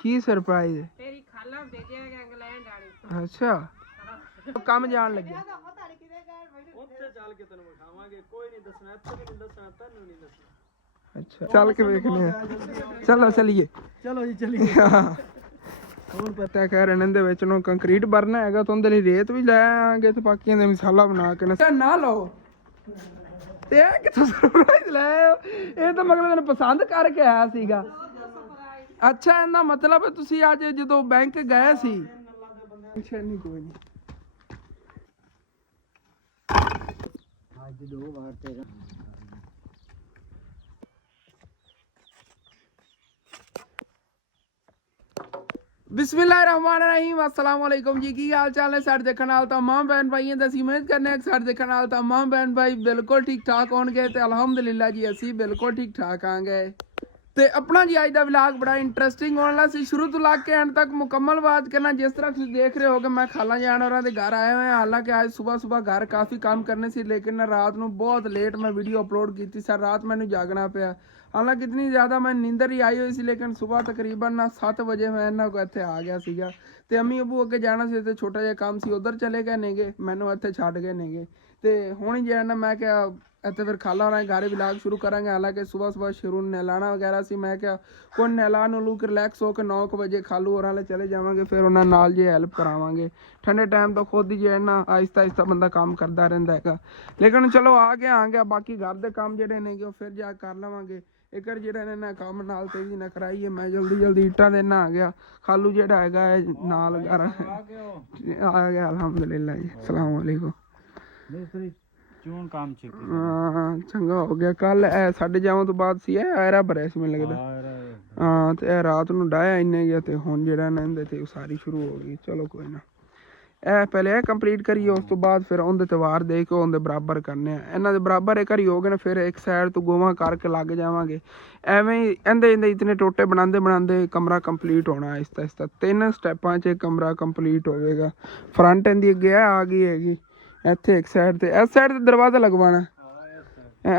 ਕੀ surprise ਹੈ? ਤੇਰੀ ਖਾਲਾ ਭੇਜਿਆ ਇੰਗਲੈਂਡ ਵਾਲੀ। ਅੱਛਾ ਕੰਮ ਜਾਣ ਲੱਗਿਆ। ਉੱਥੇ ਚੱਲ ਕੇ ਤੈਨੂੰ ਵਿਖਾਵਾਂਗੇ, ਕੋਈ ਨਹੀਂ ਦੱਸਣਾ, ਇੱਥੇ ਵੀ ਨਹੀਂ ਦੱਸਣਾ, ਤੈਨੂੰ ਨਹੀਂ ਦੱਸਣਾ। ਅੱਛਾ ਚੱਲ ਕੇ ਵੇਖਨੇ ਆ। ਚਲੋ ਚਲੀਏ। ਚਲੋ ਜੀ ਚਲੀਏ। ਹੁਣ ਪਤਾ ਕਹਿ ਰਹੇ ਨੇ ਇਹਦੇ ਵਿੱਚ ਨੂੰ ਕੰਕਰੀਟ ਭਰਨਾ ਹੈਗਾ ਤਾਂ ਉਹਦੇ ਲਈ ਰੇਤ ਵੀ ਲੈ ਆਵਾਂਗੇ ਤੇ ਬਾਕੀ ਇਹਦੇ ਮਸਾਲਾ ਬਣਾ ਕੇ ਨਾ ਲਓ। ਤੇ ਇਹ ਕਿੱਥੋਂ ਸਰਪ੍ਰਾਈਜ਼ ਲੈ ਆਏ ਹੋ? ਇਹ ਤਾਂ ਮਤਲਬ ਮੈਨੂੰ ਪਸੰਦ ਕਰਕੇ ਆਇਆ ਸੀਗਾ। ਅੱਛਾ ਇਹਦਾ ਮਤਲਬ ਹੈ ਤੁਸੀਂ ਅੱਜ ਜਦੋਂ ਬੈਂਕ ਗਏ ਸੀ। ਟੈਨਸ਼ਨ ਨਹੀਂ ਕੋਈ ਨਹੀਂ। ਅੱਜ 2 ਵਾਰ ਤੇਰਾ ਬਿਸਮਿਲ੍ਲਾਹਿਰਰਹਿਮਾनिर्रहीम अस्सलाम वालेकुम जी। की हाल चाल है सारे देखने वाले तमाम बहन भाई हैं। ਅਸੀਂ ਉਮੀਦ ਕਰਨੇ ਹਾਂ ਸਾਡੇ ਦੇਖਣ ਵਾਲੇ तमाम बहन भाई बिल्कुल ठीक ठाक होंगे ਤੇ ਅਲਹਮਦੁਲਿਲਾ ਜੀ ਅਸੀਂ ਬਿਲਕੁਲ ਠੀਕ ਠਾਕ ਆਂਗੇ। ਤੇ ਆਪਣਾ ਜੀ ਅੱਜ ਦਾ ਵਲੌਗ ਬੜਾ ਇੰਟਰਸਟਿੰਗ ਹੋਣ ਵਾਲਾ ਸੀ। ਸ਼ੁਰੂ ਤੋਂ ਲਾ ਕੇ ਐਂਡ ਤੱਕ ਮੁਕੰਮਲ ਬਾਤ ਕਰਨਾ। ਜਿਸ ਤਰ੍ਹਾਂ ਤੁਸੀਂ ਦੇਖ ਰਹੇ ਹੋ ਕਿ ਮੈਂ ਖਾਲਾ ਜਾਨ ਹੋਰਾਂ ਦੇ ਘਰ ਆਏ ਹੋਏ। ਹਾਲਾਂਕਿ ਅੱਜ ਸਵੇਰ ਘਰ ਕਾਫੀ ਕੰਮ ਕਰਨੇ ਸੀ ਲੇਕਿन ਰਾਤ ਨੂੰ ਬਹੁਤ ਲੇਟ ਮੈਂ ਵੀਡੀਓ ਅਪਲੋਡ ਕੀਤੀ ਸਰ। ਰਾਤ ਮੈਨੂੰ ਜਾਗਣਾ ਪਿਆ। ਹਾਲਾਂਕਿ ਇਤਨੀ ਜ਼ਿਆਦਾ ਮੈਂ ਨੀਂਦਰ ਹੀ ਆਈ ਹੋਈ ਸੀ ਲੇਕਿन ਸਵੇਰ ਤਕਰੀਬਨ 7 ਵਜੇ ਮੈਂ ਇਹਨਾਂ ਕੋਲ ਇੱਥੇ ਆ ਗਿਆ ਸੀਗਾ। ਤੇ ਅੰਮੀ ਅੱਬੂ ਅੱਗੇ ਜਾਣਾ ਸੀ ਤੇ ਛੋਟਾ ਜਿਹਾ ਕੰਮ ਸੀ ਉਧਰ ਚਲੇ ਗਏ ਨੇਗੇ, ਮੈਨੂੰ ਇੱਥੇ ਛੱਡ ਗਏ ਨੇਗੇ। ਤੇ ਹੁਣ ਜਿਹੜਾ ਨਾ ਮੈਂ ਕਿਹਾ ਇੱਥੇ ਫਿਰ ਖਾਲਾ ਹੋਰਾਂ ਦੇ ਘਰ ਵਲੌਗ ਸ਼ੁਰੂ ਕਰਾਂਗੇ। ਹਾਲਾਂਕਿ ਸਵੇਰ ਸ਼ੁਰੂ ਨਹਿਲਾਣਾ ਵਗੈਰਾ ਸੀ। ਮੈਂ ਕਿਹਾ ਕੋਈ ਨਹਿਲਾ ਨੂੰ ਲੂ ਕੇ ਰਿਲੈਕਸ ਹੋ ਕੇ 9 ਵਜੇ ਖਾਲੂ ਹੋਰਾਂ ਵਾਲੇ ਚਲੇ ਜਾਵਾਂਗੇ। ਫਿਰ ਉਹਨਾਂ ਨਾਲ ਜੇ ਹੈਲਪ ਕਰਾਵਾਂਗੇ। ਠੰਡੇ ਟਾਈਮ ਤੋਂ ਖੁਦ ਹੀ ਜਿਹੜਾ ਨਾ ਆਹਿਸਤਾ ਬੰਦਾ ਕੰਮ ਕਰਦਾ ਰਹਿੰਦਾ ਹੈਗਾ। ਲੇਕਿਨ ਚਲੋ ਆ ਗਿਆ ਬਾਕੀ ਘਰ ਦੇ ਕੰਮ ਜਿਹੜੇ ਨੇਗੇ ਉਹ ਫਿਰ ਜਾ ਕਰ ਲਵਾਂਗੇ। ਇੱਕ ਜਿਹੜਾ ਇਹਨਾਂ ਨੇ ਕੰਮ ਨਾਲ ਤੇਜ਼ੀ ਨਾਲ ਕਰਾਈਏ। ਮੈਂ ਜਲਦੀ ਇੱਟਾਂ ਦੇ ਨਾ ਆ ਗਿਆ। ਖਾਲੂ ਜਿਹੜਾ ਹੈਗਾ ਨਾਲ ਘਰ ਆ ਗਿਆ ਅਲਹਮਦੁਲਿਲਾ ਜੀ। अस्सलाम वालेकुम। काम ਚੰਗਾ ਹੋ ਗਿਆ। ਕੱਲ ਸਾਡੇ ਜਾਵਾਂ ਤੋਂ ਬਾਅਦ ਸੀ ਆਇਰਾ ਭਰਿਆ ਸੀ ਮੈਨੂੰ ਲੱਗਦਾ। ਹਾਂ ਤੇ ਇਹ ਰਾਤ ਨੂੰ ਡਾਇਆ ਇੰਨੇ ਗਿਆ ਤੇ ਹੁਣ ਜਿਹੜਾ ਨਾ ਇਹਦੇ ਤੇ ਉਸਾਰੀ ਸ਼ੁਰੂ ਹੋ ਗਈ। ਚਲੋ ਕੋਈ ਨਾ ਇਹ ਪਹਿਲੇ ਇਹ ਕੰਪਲੀਟ ਕਰੀਏ ਉਸ ਤੋਂ ਬਾਅਦ ਫਿਰ ਉਹਦੇ ਤੇ ਵਾਰ ਦੇ ਕੇ ਉਹਦੇ ਬਰਾਬਰ ਕਰਨੇ ਆ। ਇਹਨਾਂ ਦੇ ਬਰਾਬਰ ਇੱਕ ਵਾਰੀ ਹੋ ਗਏ ਨਾ ਫਿਰ ਇੱਕ ਸਾਈਡ ਤੋਂ ਗੋਵਾ ਕਰਕੇ ਲੱਗ ਜਾਵਾਂਗੇ। ਐਵੇਂ ਹੀ ਇਹਦੇ ਇਤਨੇ ਟੋਟੇ ਬਣਾਉਂਦੇ ਕਮਰਾ ਕੰਪਲੀਟ ਹੋਣਾ ਆਹਿਸਤਾ 3 ਸਟੈਪਾਂ 'ਚ ਕਮਰਾ ਕੰਪਲੀਟ ਹੋਵੇਗਾ। ਫਰੰਟ ਇਹਦੀ ਅੱਗੇ ਆ ਗਈ ਹੈਗੀ। ਇੱਥੇ ਇੱਕ ਸਾਈਡ ਤੇ ਇਸ ਸਾਈਡ ਤੇ ਦਰਵਾਜ਼ਾ ਲਗਵਾਉਣਾ।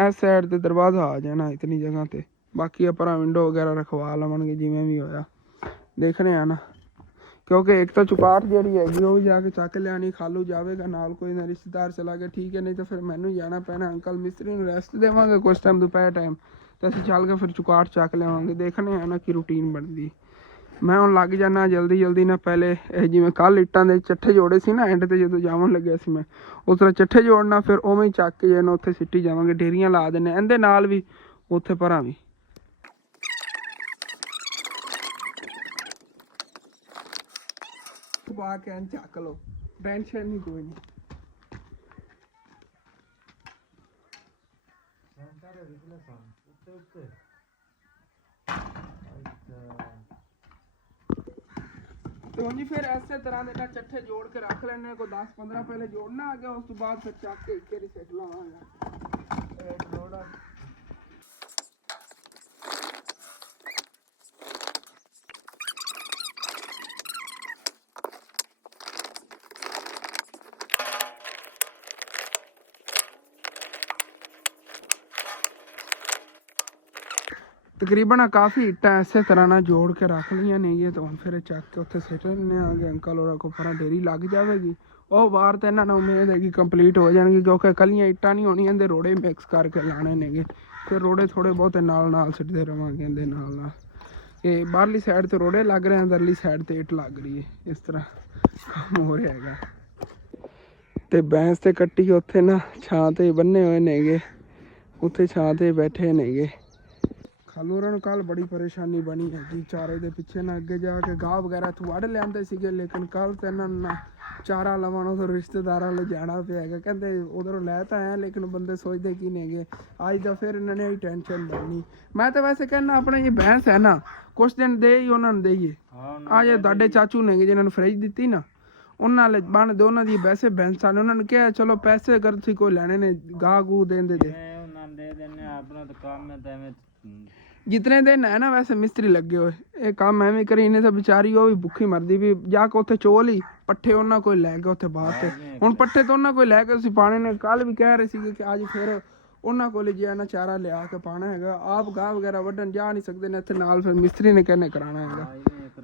ਇਸ ਸਾਈਡ ਤੇ ਦਰਵਾਜ਼ਾ ਆ ਜਾਣਾ ਇਤਨੀ ਜਗ੍ਹਾ ਤੇ। ਬਾਕੀ ਆਪਣਾ ਵਿੰਡੋ ਵਗੈਰਾ ਰਖਵਾ ਲਵਾਂਗੇ ਜਿਵੇਂ ਵੀ ਹੋਇਆ ਦੇਖਣੇ ਆ ਨਾ। ਕਿਉਂਕਿ ਇੱਕ ਤਾਂ ਚੁਕਾਟ ਜਿਹੜੀ ਹੈਗੀ ਉਹ ਵੀ ਜਾ ਕੇ ਚੱਕ ਲਿਆਣੀ। ਖਾਲੂ ਜਾਵੇਗਾ ਨਾਲ ਕੋਈ ਨਾ ਰਿਸ਼ਤੇਦਾਰ ਚਲਾ ਗਿਆ ਠੀਕ ਹੈ, ਨਹੀਂ ਤਾਂ ਫਿਰ ਮੈਨੂੰ ਜਾਣਾ ਪੈਣਾ। ਅੰਕਲ ਮਿਸਤਰੀ ਨੂੰ ਰੈਸਟ ਦੇਵਾਂਗੇ ਕੁਛ ਟਾਈਮ ਦੁਪਹਿਰ ਟਾਈਮ ਤੇ ਅਸੀਂ ਚੱਲ ਕੇ ਫਿਰ ਚੁਕਾਟ ਚੱਕ ਲਿਆਵਾਂਗੇ। ਦੇਖਣੇ ਆ ਨਾ ਕੀ ਰੂਟੀਨ ਬਣਦੀ। ਮੈਂ ਹੁਣ ਲੱਗ ਜਾਣਾ ਜਲਦੀ ਨਾ। ਪਹਿਲੇ ਜਿਵੇਂ ਕੱਲ ਇੱਟਾਂ ਦੇ ਚੱਠੇ ਜੋੜੇ ਸੀ ਨਾ ਐਂਡ ਤੇ ਜਦੋਂ ਜਾਵਣ ਲੱਗਿਆ ਸੀ ਮੈਂ ਉਸ ਤਰ੍ਹਾਂ ਚੱਠੇ ਜੋੜਨਾ ਫਿਰ ਉਵੇਂ ਹੀ ਚੱਕ ਕੇ ਜਿਹਨੂੰ ਉੱਥੇ ਸਿੱਟੀ ਜਾਵਾਂਗੇ। ਢੇਰੀਆਂ ਲਾ ਦਿੰਦੇ ਇਹਦੇ ਨਾਲ ਵੀ ਉੱਥੇ ਪਰਾਂ ਵੀ। ਪਾ ਕੇ ਚੱਕ ਲਓ ਟੈਨਸ਼ਨ ਨਹੀਂ ਕੋਈ ਨਹੀਂ। ਤੇ ਹੁਣ ਜੀ ਫਿਰ ਐਸੇ ਤਰ੍ਹਾਂ ਦੇ ਨਾਲ ਚੱਠੇ ਜੋੜ ਕੇ ਰੱਖ ਲੈਣੇ। ਕੋਈ 10-15 ਪਹਿਲੇ ਜੋੜਨਾ ਆ ਗਿਆ ਉਸ ਤੋਂ ਬਾਅਦ ਫਿਰ ਚੱਕ ਕੇ ਇੱਕ ਵਾਰੀ ਸੈੱਟ ਲਾਵਾਂਗਾ। ਤਕਰੀਬਨ ਕਾਫੀ ਇੱਟਾਂ ਇਸੇ ਤਰ੍ਹਾਂ ਨਾਲ ਜੋੜ ਕੇ ਰੱਖ ਲਈਆਂ ਨੇਗੀਆਂ ਤੇ ਹੁਣ ਫਿਰ ਚੱਕ ਕੇ ਉੱਥੇ ਸਿੱਟ ਲੈਣੇ ਆਗੇ। ਅੰਕਲ ਹੋਰਾਂ ਕੋਲ ਪਰਾਂ ਢੇਰੀ ਲੱਗ ਜਾਵੇਗੀ। ਉਹ ਵਾਰ ਤਾਂ ਇਹਨਾਂ ਨੂੰ ਉਮੀਦ ਹੈਗੀ ਕੰਪਲੀਟ ਹੋ ਜਾਣਗੀ ਕਿਉਂਕਿ ਕੱਲੀਆਂ ਇੱਟਾਂ ਨਹੀਂ ਹੋਣੀਆਂ ਇਹਦੇ ਰੋੜੇ ਮਿਕਸ ਕਰਕੇ ਲਾਣੇ ਨੇਗੇ। ਫਿਰ ਰੋੜੇ ਥੋੜ੍ਹੇ ਬਹੁਤੇ ਨਾਲ ਸਿੱਟਦੇ ਰਵਾਂਗੇ ਇਹਦੇ ਨਾਲ। ਇਹ ਬਾਹਰਲੀ ਸਾਈਡ ਤੇ ਰੋੜੇ ਲੱਗ ਰਹੇ ਅੰਦਰਲੀ ਸਾਈਡ ਤੇ ਇੱਟ ਲੱਗ ਰਹੀ ਹੈ। ਇਸ ਤਰ੍ਹਾਂ ਕੰਮ ਹੋ ਰਿਹਾ ਹੈਗਾ। ਤੇ ਬੈਂਸ ਤੇ ਕੱਟੀ ਉੱਥੇ ਨਾ ਛਾਂ ਤੇ ਬੰਨੇ ਹੋਏ ਨੇਗੇ। ਉੱਥੇ ਛਾਂ ਤੇ ਬੈਠੇ ਨੇਗੇ। ਖਾਲੂ ਹੋਰਾਂ ਨੂੰ ਕੱਲ ਬੜੀ ਪਰੇਸ਼ਾਨੀ ਬਣੀ ਹੈਗੀ ਚਾਰੇ ਦੇ ਪਿੱਛੇ ਨਾ। ਅੱਗੇ ਜਾ ਕੇ ਗਾਹ ਵਗੈਰਾ ਇੱਥੋਂ ਵੱਢ ਲਿਆਂਦੇ ਸੀਗੇ ਲੇਕਿਨ ਕੱਲ ਤਾਂ ਇਹਨਾਂ ਨੂੰ ਨਾ ਚਾਰਾ ਲਵਾਉਣ ਉਧਰ ਰਿਸ਼ਤੇਦਾਰਾਂ ਲਈ ਜਾਣਾ ਪਿਆ ਹੈਗਾ। ਕਹਿੰਦੇ ਉਧਰੋਂ ਲੈ ਤਾਂ ਆਇਆ ਲੇਕਿਨ ਬੰਦੇ ਸੋਚਦੇ ਕੀ ਨੇਗੇ। ਅੱਜ ਦਾ ਫਿਰ ਇਹਨਾਂ ਨੇ ਟੈਨਸ਼ਨ ਬਣਨੀ। ਮੈਂ ਤਾਂ ਵੈਸੇ ਕਹਿੰਦਾ ਆਪਣੇ ਇਹ ਭੈਂਸ ਹੈ ਨਾ ਕੁਛ ਦਿਨ ਦੇ ਹੀ ਉਹਨਾਂ ਨੂੰ ਦੇਈਏ। ਆ ਜੇ ਤੁਹਾਡੇ ਚਾਚੂ ਨੇਗੇ ਜਿਹਨਾਂ ਨੂੰ ਫਰਿੱਜ ਦਿੱਤੀ ਨਾ ਉਹਨਾਂ ਲਈ ਬਣ ਦੇ। ਉਹਨਾਂ ਦੀ ਵੈਸੇ ਭੈਂਸਾਂ ਨੇ ਉਹਨਾਂ ਨੇ ਕਿਹਾ ਚਲੋ ਪੈਸੇ ਅਗਰ ਤੁਸੀਂ ਕੋਈ ਲੈਣੇ ਨੇ ਗਾਹ ਗੂਹ ਦੇਂਦੇ ਜੇ ਆਪਣਾ ਤਾਂ ਕੰਮ ਹੈ ਤਾਂ ਐਵੇਂ ਜਿਤਨੇ ਦਿਨ ਹੈ ਨਾ ਵੈਸੇ ਮਿਸਤਰੀ ਲੱਗੇ ਹੋਏ ਇਹ ਕੰਮ ਐਵੇਂ ਕਰੀ ਇਹਨੇ ਤਾਂ ਵਿਚਾਰੀ ਉਹ ਵੀ ਭੁੱਖੀ ਮਰਦੀ ਵੀ ਜਾ ਕੇ ਉੱਥੇ ਚੋਲ ਹੀ ਪੱਠੇ ਉਹਨਾਂ ਕੋਲ ਲੈ ਕੇ ਉੱਥੇ ਬਾਹਰ ਤੇ। ਹੁਣ ਪੱਠੇ ਤੋਂ ਉਹਨਾਂ ਕੋਲ ਲੈ ਕੇ ਤੁਸੀਂ ਪਾਣੇ ਨੇ। ਕੱਲ ਵੀ ਕਹਿ ਰਹੇ ਸੀਗੇ ਕਿ ਅੱਜ ਫਿਰ ਉਹਨਾਂ ਕੋਲ ਜੇ ਨਾ ਚਾਰਾ ਲਿਆ ਕੇ ਪਾਣਾ ਹੈਗਾ। ਆਪ ਗਾਹ ਵਗੈਰਾ ਵੱਢਣ ਜਾ ਨਹੀਂ ਸਕਦੇ ਨੇ ਇੱਥੇ ਨਾਲ ਫਿਰ ਮਿਸਤਰੀ ਨੇ ਕਹਿੰਨੇ ਕਰਾਉਣਾ ਹੈਗਾ।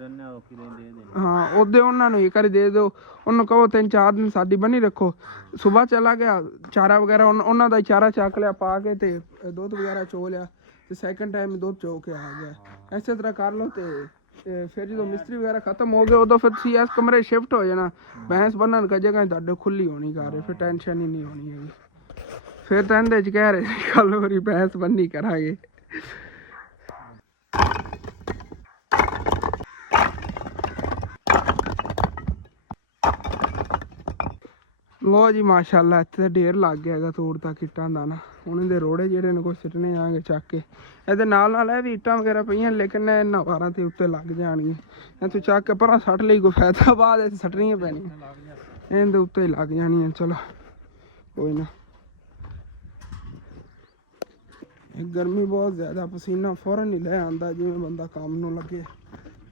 ਦਿੰਨੇ ਉਹ ਕਿਲੇ ਦੇ ਦੇ ਹਾਂ ਉਹਦੇ ਉਹਨਾਂ ਨੂੰ ਇੱਕ ਵਾਰੀ ਦੇ ਦਿਓ, ਉਹਨੂੰ ਕਹੋ 3-4 ਦਿਨ ਸਾਡੀ ਬੰਨੀ ਰੱਖੋ। ਸਵੇਰ ਚਲਾ ਗਿਆ ਚਾਰਾ ਵਗੈਰਾ ਉਹਨਾਂ ਦਾ ਚਾਰਾ ਚੱਕ ਲਿਆ ਪਾ ਕੇ ਤੇ ਦੁੱਧ ਵਗੈਰਾ ਚੋ ਲਿਆ ਤੇ ਸੈਕੰਡ ਟਾਈਮ ਦੁੱਧ ਚੋ ਕੇ ਆ ਗਿਆ। ਇਸੇ ਤਰ੍ਹਾਂ ਕਰ ਲਓ ਤੇ ਫਿਰ ਜਦੋਂ ਮਿਸਤਰੀ ਵਗੈਰਾ ਖਤਮ ਹੋ ਗਏ ਉਦੋਂ ਫਿਰ ਤੁਸੀਂ ਇਸ ਕਮਰੇ ਸ਼ਿਫਟ ਹੋ ਜਾਣਾ। ਭੈਂਸ ਬੰਨਣ ਦੀ ਜਗ੍ਹਾ ਤੁਹਾਡੇ ਖੁੱਲੀ ਹੋਣੀ ਘਰ, ਫਿਰ ਟੈਨਸ਼ਨ ਹੀ ਨਹੀਂ ਹੋਣੀ ਹੈਗੀ। ਫਿਰ ਤਾਂ ਇਹਦੇ 'ਚ ਕਹਿ ਰਹੇ ਕੱਲ ਵਾਰੀ ਭੈਂਸ ਬੰਨੀ ਕਰਾਂਗੇ। ਲੋ ਜੀ ਮਾਸ਼ਾਅੱਲਾ ਇੱਥੇ ਤਾਂ ਢੇਰ ਲੱਗ ਗਿਆ ਹੈਗਾ ਤੋੜ ਤੱਕ ਇੱਟਾਂ ਦਾ ਨਾ। ਹੁਣ ਇਹਦੇ ਰੋੜੇ ਜਿਹੜੇ ਨੇ ਕੋਈ ਸਿੱਟਣੇ ਆਂਗੇ ਚੱਕ ਕੇ। ਇਹਦੇ ਨਾਲ ਇਹ ਵੀ ਇੱਟਾਂ ਵਗੈਰਾ ਪਈਆਂ ਲੇਕਿਨ ਇਹਨਾਂ ਵਾਰਾਂ ਤੇ ਉੱਤੇ ਲੱਗ ਜਾਣਗੀਆਂ। ਇੱਥੇ ਚੱਕ ਕੇ ਪਰਾਂ ਸੱਟ ਲਈ ਕੋਈ ਫਾਇਦਾ, ਬਾਅਦ ਇੱਥੇ ਸੱਟਣੀਆਂ ਪੈਣੀਆਂ ਇਹਦੇ ਉੱਤੇ ਹੀ ਲੱਗ ਜਾਣੀਆਂ। ਚਲੋ ਕੋਈ ਨਾ। ਗਰਮੀ ਬਹੁਤ ਜ਼ਿਆਦਾ, ਪਸੀਨਾ ਫੌਰਨ ਹੀ ਲੈ ਆਉਂਦਾ ਜਿਵੇਂ ਬੰਦਾ ਕੰਮ ਨੂੰ ਲੱਗੇ।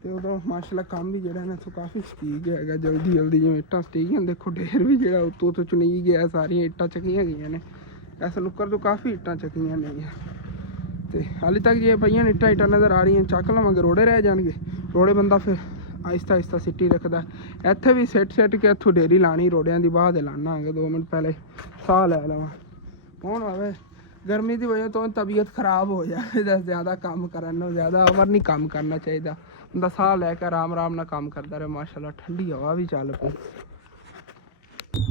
ਤੇ ਉਦੋਂ ਮਾਸ਼ਾਅੱਲਾ ਕੰਮ ਵੀ ਜਿਹੜਾ ਨਾ ਇੱਥੋਂ ਕਾਫੀ ਸਟੀਕ ਹੈਗਾ, ਜਲਦੀ ਜਿਵੇਂ ਇੱਟਾਂ ਸਟੀਕ ਹਨ। ਦੇਖੋ ਢੇਰ ਵੀ ਜਿਹੜਾ ਉੱਤੋਂ ਚੁਣੀ ਗਿਆ, ਸਾਰੀਆਂ ਇੱਟਾਂ ਚੱਕੀਆਂ ਗਈਆਂ ਨੇ। ਇਸ ਨੁੱਕਰ ਤੋਂ ਕਾਫੀ ਇੱਟਾਂ ਚੱਕੀਆਂ ਨੇ ਤੇ ਹਾਲੇ ਤੱਕ ਜੇ ਪਈਆਂ ਇੱਟਾਂ ਨਜ਼ਰ ਆ ਰਹੀਆਂ। ਚੱਕ ਲਵਾਂਗੇ, ਰੋੜੇ ਰਹਿ ਜਾਣਗੇ। ਰੋੜੇ ਬੰਦਾ ਫਿਰ ਆਹਿਸਤਾ ਸਿੱਟੀ ਰੱਖਦਾ। ਇੱਥੇ ਵੀ ਸਿੱਟ ਕੇ ਇੱਥੋਂ ਢੇਰੀ ਲਾਣੀ ਰੋੜਿਆਂ ਦੀ, ਬਾਅਦ ਲਾਣਾ ਹੈਗਾ। 2 ਮਿੰਟ ਪਹਿਲੇ ਸਾਹ ਲੈ ਲਵਾਂ। ਕੌਣ ਆਵੇ ਗਰਮੀ ਦੀ ਵਜ੍ਹਾ ਤੋਂ ਤਬੀਅਤ ਖਰਾਬ ਹੋ ਜਾਵੇ। ਜ਼ਿਆਦਾ ਕੰਮ ਕਰਨ ਨੂੰ ਜ਼ਿਆਦਾ ਓਵਰ ਨਹੀਂ ਕੰਮ ਕਰਨਾ ਚਾਹੀਦਾ। ਬੰਦਾ ਸਾਹ ਲੈ ਕੇ ਆਰਾਮ ਨਾਲ ਕੰਮ ਕਰਦਾ ਰਹੇ। ਮਾਸ਼ਾਅੱਲਾ ਠੰਡੀ ਹਵਾ ਵੀ ਚੱਲ ਪਈ।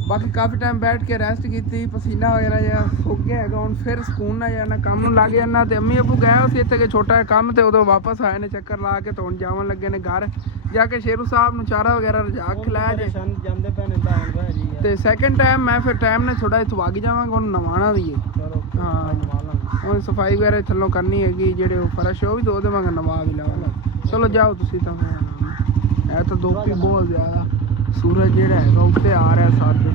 ਬਾਕੀ ਕਾਫੀ ਟਾਈਮ ਬੈਠ ਕੇ ਰੈਸਟ ਕੀਤੀ, ਪਸੀਨਾ ਵਗੈਰਾ ਜਿਹਾ ਸੁੱਕ ਗਿਆ ਹੈਗਾ। ਹੁਣ ਫਿਰ ਸਕੂਨ ਨਾਲ ਜਾਣਾ, ਕੰਮ ਨੂੰ ਲੱਗ ਜਾਣਾ। ਤੇ ਅੰਮੀ ਅੱਬੂ ਗਏ ਸੀ ਇੱਥੇ ਕਿ ਛੋਟਾ ਜਿਹਾ ਕੰਮ, ਤੇ ਉਦੋਂ ਵਾਪਸ ਆਏ ਨੇ ਚੱਕਰ ਲਾ ਕੇ। ਤੇ ਹੁਣ ਜਾਵਣ ਲੱਗੇ ਨੇ ਘਰ ਜਾ ਕੇ ਸ਼ੇਰੂ ਸਾਹਿਬ ਨੂੰ ਚਾਰਾ ਵਗੈਰਾ ਰਜਾ ਖਿਲਾਇਆ ਜੇ ਜਾਂਦੇ ਪੈਣੇ ਤਾਂ ਜੀ। ਤੇ ਸੈਕਿੰਡ ਟਾਈਮ ਮੈਂ ਫਿਰ ਟਾਈਮ ਨਾਲ ਥੋੜਾ ਇੱਥੋਂ ਵਗ ਜਾਵਾਂਗਾ। ਉਹਨੂੰ ਨਵਾਉਣਾ ਵੀ ਹੈ। ਚਲੋ ਹਾਂ ਹੁਣ ਸਫਾਈ ਵਗੈਰਾ ਥੱਲੋਂ ਕਰਨੀ ਹੈਗੀ। ਜਿਹੜੇ ਉਹ ਫਰਸ਼ ਉਹ ਵੀ ਧੋ ਦੇਵਾਂਗਾ, ਨਵਾ ਵੀ ਲਵਾਂਗਾ। ਚਲੋ ਜਾਓ ਤੁਸੀਂ ਤਾਂ। ਇਹ ਤਾਂ ਧੁੱਪ ਹੀ ਬਹੁਤ ਜ਼ਿਆਦਾ, ਸੂਰਜ ਜਿਹੜਾ ਹੈਗਾ ਉੱਤੇ ਆ ਰਿਹਾ ਸੱਜ।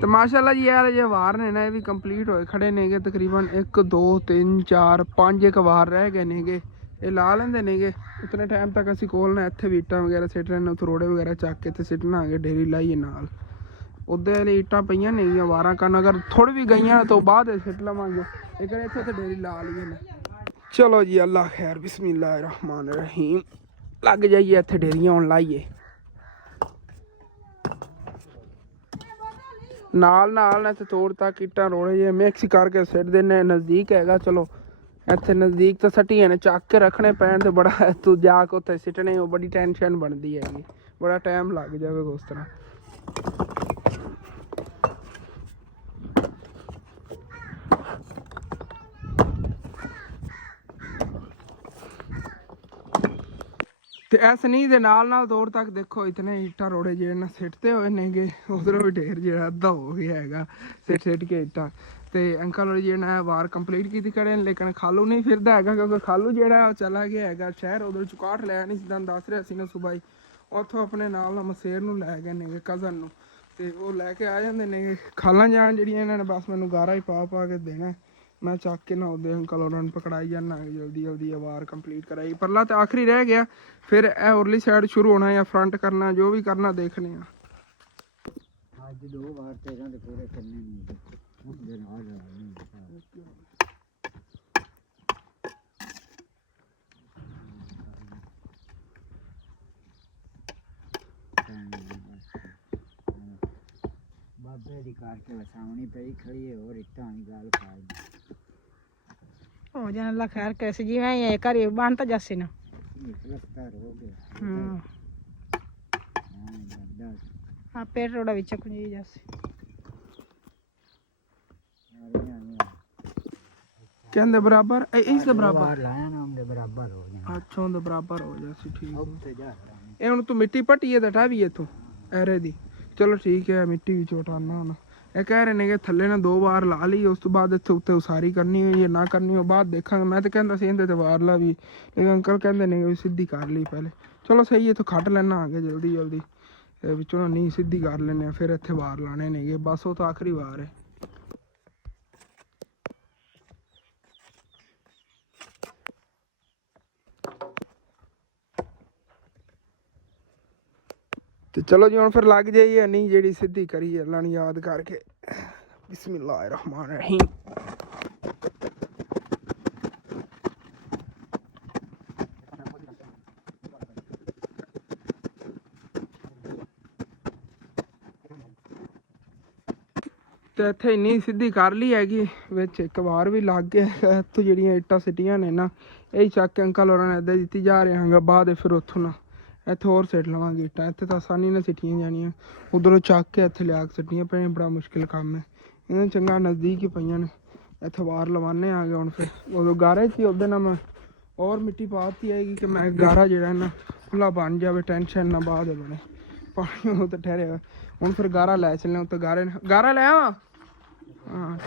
ਤੇ ਮਾਸ਼ਾਅੱਲਾ ਜੀ ਯਾਰ ਜੇ ਵਾਰ ਨੇ ਨਾ ਇਹ ਵੀ ਕੰਪਲੀਟ ਹੋਏ ਖੜੇ ਨੇਗੇ। ਤਕਰੀਬਨ 1 2 3 4 5 ਇੱਕ ਵਾਰ ਰਹਿ ਗਏ ਨੇਗੇ। ਇਹ ਲਾ ਲੈਂਦੇ ਨੇਗੇ। ਉਤਨੇ ਟਾਈਮ ਤੱਕ ਅਸੀਂ ਕੋਲ ਨਾ ਇੱਥੇ ਵੀ ਇੱਟਾਂ ਵਗੈਰਾ ਸਿੱਟ ਲੈਣੇ, ਉੱਥੇ ਰੋੜੇ ਵਗੈਰਾ ਚੱਕ ਕੇ ਤੇ ਸਿੱਟਣਾ ਹੈਗੇ, ਢੇਰੀ ਲਾਈਏ ਨਾਲ। ਉਹਦੇ ਲਈ ਇੱਟਾਂ ਪਈਆਂ ਨੇਗੀਆਂ ਵਾਰਾਂ ਕਰਨ, ਅਗਰ ਥੋੜੀ ਵੀ ਗਈਆਂ ਤੋਂ ਬਾਅਦ ਸਿੱਟ ਲਵਾਂਗੇ। ਇੱਕ ਇੱਥੇ ਤੇ ਢੇਰੀ ਲਾ ਲਈਏ ਨਾ। ਚਲੋ ਜੀ ਅੱਲਾ ਖੈਰ, ਬਿਸਮਿल्लाह रहमान रहीम। ਲੱਗ ਜਾਈਏ ਇੱਥੇ ਢੇਰੀਆਂ ਹੁਣ ਲਾਈਏ। ਨਾਲ ਇੱਥੇ ਤੋੜ ਤੱਕ ਇੱਟਾਂ ਰੋੜੇ ਜੇ ਮਿਕਸ ਕਰਕੇ ਸਿੱਟ ਦਿੰਦੇ। ਨਜ਼ਦੀਕ ਹੈਗਾ, ਚਲੋ ਇੱਥੇ ਨਜ਼ਦੀਕ ਤਾਂ ਸੱਟੀਆਂ ਨੇ, ਚੱਕ ਕੇ ਰੱਖਣੇ ਪੈਣ ਤੇ ਬੜਾ ਤੂੰ ਜਾ ਕੇ ਉੱਥੇ ਸਿੱਟਣੇ, ਉਹ ਬੜੀ ਟੈਨਸ਼ਨ ਬਣਦੀ ਹੈਗੀ। ਬੜਾ ਟਾਈਮ ਲੱਗ ਜਾਵੇਗਾ ਉਸ ਤਰ੍ਹਾਂ। ਤੇ ਇਸ ਨੀ ਦੇ ਨਾਲ ਦੌੜ ਤੱਕ ਦੇਖੋ ਇਤਨੇ ਇੱਟਾਂ ਰੋੜੇ ਜਿਹੜੇ ਨਾ ਸਿੱਟਦੇ ਹੋਏ ਨੇਗੇ। ਉਧਰੋਂ ਵੀ ਢੇਰ ਜਿਹੜਾ ਅੱਧਾ ਹੋ ਗਿਆ ਹੈਗਾ ਸਿੱਟ ਕੇ ਇੱਟਾਂ। ਤੇ ਅੰਕਲ ਹੋਰੀ ਜਿਹੜਾ ਵਾਰ ਕੰਪਲੀਟ ਕੀਤੀ ਖੜੇ ਨੇ, ਲੇਕਿਨ ਖਾਲੂ ਨਹੀਂ ਫਿਰਦਾ ਹੈਗਾ ਕਿਉਂਕਿ ਖਾਲੂ ਜਿਹੜਾ ਉਹ ਚਲਾ ਗਿਆ ਹੈਗਾ ਸ਼ਹਿਰ। ਉਧਰ ਚੁਕਾਟ ਲੈ ਨਹੀਂ ਸੀ, ਦੱਸ ਰਿਹਾ ਸੀ ਨਾ ਸੁਬਾਹ ਹੀ। ਉੱਥੋਂ ਆਪਣੇ ਨਾਲ ਮਸੇਰ ਨੂੰ ਲੈ ਗਏ ਨੇਗੇ, ਕਜ਼ਨ ਨੂੰ। ਤੇ ਉਹ ਲੈ ਕੇ ਆ ਜਾਂਦੇ ਨੇਗੇ ਖਾਲਾਂ ਜਾਣ ਜਿਹੜੀਆਂ ਇਹਨਾਂ ਨੇ, ਬਸ ਮੈਨੂੰ ਗਾਰਾ ਹੀ ਪਾ ਕੇ ਦੇਣਾ। ਮੈਂ ਚੱਕ ਕੇ ਨਾ ਉਹਦੇ ਅੰਕਲ ਉਹਨਾਂ ਨੂੰ ਪਕੜਾਈ ਜਾਣਾ, ਜਲਦੀ ਵਾਰ ਕੰਪਲੀਟ ਕਰਾਈ। ਪਰਲਾ ਤਾਂ ਆਖਰੀ ਰਹਿ ਗਿਆ, ਫਿਰ ਇਹ ਉਰਲੀ ਸਾਈਡ ਸ਼ੁਰੂ ਹੋਣਾ ਜਾਂ ਫਰੰਟ ਕਰਨਾ, ਜੋ ਵੀ ਕਰਨਾ ਦੇਖਣੇ ਆ। ਅੱਜ 2 ਵਾਰ ਤੇ ਇਹਨਾਂ ਦੇ ਪੂਰੇ ਕਰਨੇ ਨਹੀਂ ਹੁੰਦੇ ਨਾਲ ਬਾਬੇ ਦੀ ਕਰਕੇ ਵਸਾਉਣੀ ਪਈ ਖੜੀ ਹੋਰ ਇੱਟਾਂ ਦੀ ਗੱਲ ਖਾਈ ਹੋ ਜਾਣ ਅੱਲਾ ਖੈਰ कैसे जी मैं ये करी बन तो जैसे ना ਪਲਸਤਰ ਹੋ ਗਿਆ। हाँ पेट रोड़ा भी चक जी जैसे ਕਹਿੰਦੇ ਬਰਾਬਰ ਇਸ ਦੇ ਬਰਾਬਰ ਲਾਇਆ ਨਾਮ ਦੇ ਬਰਾਬਰ ਹੋ ਜਾਣਾ। ਅੱਛਾ ਉਹਦੇ ਬਰਾਬਰ ਹੋ ਜਾ ਸੀ। ਠੀਕ ਉੱਤੇ ਜਾ ਇਹ ਹੁਣ ਤੂੰ ਮਿੱਟੀ ਪੱਟੀ ਹੈ ਤਾਂ ਟਾ ਵੀ ਇੱਥੋਂ ਐਰੇ ਦੀ। ਚਲੋ ਠੀਕ ਹੈ, ਮਿੱਟੀ ਵੀ ਚੋਟਾਨਾ ਹੁਣ। ਇਹ ਕਹਿ ਰਹੇ ਨੇ ਕਿ ਥੱਲੇ ਨਾ 2 ਵਾਰ ਲਾ ਲਈ, ਉਸ ਤੋਂ ਬਾਅਦ ਇੱਥੇ ਉੱਤੇ ਉਸਾਰੀ ਕਰਨੀ ਹੋਈ ਜਾਂ ਨਾ ਕਰਨੀ ਹੋ ਬਾਅਦ ਦੇਖਾਂਗੇ। ਮੈਂ ਤਾਂ ਕਹਿੰਦਾ ਸੀ ਇਹਦੇ ਤੇ ਵਾਰ ਲਾ ਵੀ, ਲੇਕਿਨ ਅੰਕਲ ਕਹਿੰਦੇ ਨੇ ਵੀ ਸਿੱਧੀ ਕਰ ਲਈ ਪਹਿਲੇ। ਚਲੋ ਸਹੀ ਹੈ, ਇੱਥੋਂ ਖੱਟ ਲੈਣਾ ਆ ਗਿਆ ਜਲਦੀ ਵਿੱਚੋਂ ਨਹੀਂ ਸਿੱਧੀ ਕਰ ਲੈਂਦੇ ਆ, ਫਿਰ ਇੱਥੇ ਵਾਰ ਲਾਣੇ ਨੇਗੇ। ਬਸ ਉਹ ਤਾਂ ਆਖਰੀ ਵਾਰ ਹੈ। ਤੇ ਚਲੋ ਜੀ ਹੁਣ ਫਿਰ ਲੱਗ ਜਾਈਏ ਨਹੀਂ ਜਿਹੜੀ ਸਿੱਧੀ ਕਰੀ ਅੱਲਾ ਨੂੰ ਯਾਦ ਕਰਕੇ। ਬਿਸਮਿल्लाह रहमान रहीम। ਤੇ ਇੱਥੇ ਇੰਨੀ ਸਿੱਧੀ ਕਰ ਲਈ ਹੈਗੀ, ਵਿੱਚ ਇੱਕ ਵਾਰ ਵੀ ਲੱਗ ਗਿਆ ਹੈਗਾ। ਇੱਥੋਂ ਜਿਹੜੀਆਂ ਇੱਟਾਂ ਸਿੱਟੀਆਂ ਨੇ ਨਾ, ਇਹ ਚੱਕ ਕੇ ਅੰਕਲ ਹੋਰਾਂ ਨੇ ਇੱਦਾਂ ਦਿੱਤੀ ਜਾ ਰਹੇ ਹਾਂਗਾ, ਬਾਅਦ ਫਿਰ ਉੱਥੋਂ ਨਾ ਇੱਥੇ ਹੋਰ ਸਿੱਟ ਲਵਾਂਗੇ ਇੱਟਾਂ। ਇੱਥੇ ਤਾਂ ਆਸਾਨੀ ਨਾਲ ਸਿੱਟੀਆਂ ਜਾਣੀਆਂ, ਉੱਧਰੋਂ ਚੱਕ ਕੇ ਇੱਥੇ ਲਿਆ ਕੇ ਸਿੱਟੀਆਂ ਪੈਣੀਆਂ, ਬੜਾ ਮੁਸ਼ਕਿਲ ਕੰਮ ਹੈ। ਇਹਨਾਂ ਚੰਗਾ ਨਜ਼ਦੀਕ ਹੀ ਪਈਆਂ ਨੇ, ਇੱਥੇ ਵਾਰ ਲਵਾਨੇ ਆ ਗਏ। ਹੁਣ ਫਿਰ ਉਦੋਂ ਗਾਰੇ 'ਚ ਹੀ ਉਹਦੇ ਨਾਲ ਮੈਂ ਔਰ ਮਿੱਟੀ ਪਾ ਦਿੱਤੀ ਹੈਗੀ ਕਿ ਮੈਂ ਗਾਰਾ ਜਿਹੜਾ ਨਾ ਖੁੱਲਾ ਬਣ ਜਾਵੇ, ਟੈਨਸ਼ਨ ਨਾ ਬਾਅਦ ਬਣੇ, ਪਾਣੀ ਉਹ ਤਾਂ ਠਹਿਰਿਆ। ਹੁਣ ਫਿਰ ਗਾਰਾ ਲੈ ਚੱਲੇ ਉੱਤੇ, ਗਾਰਾ ਲੈ ਆਵਾਂ। ਹਾਂ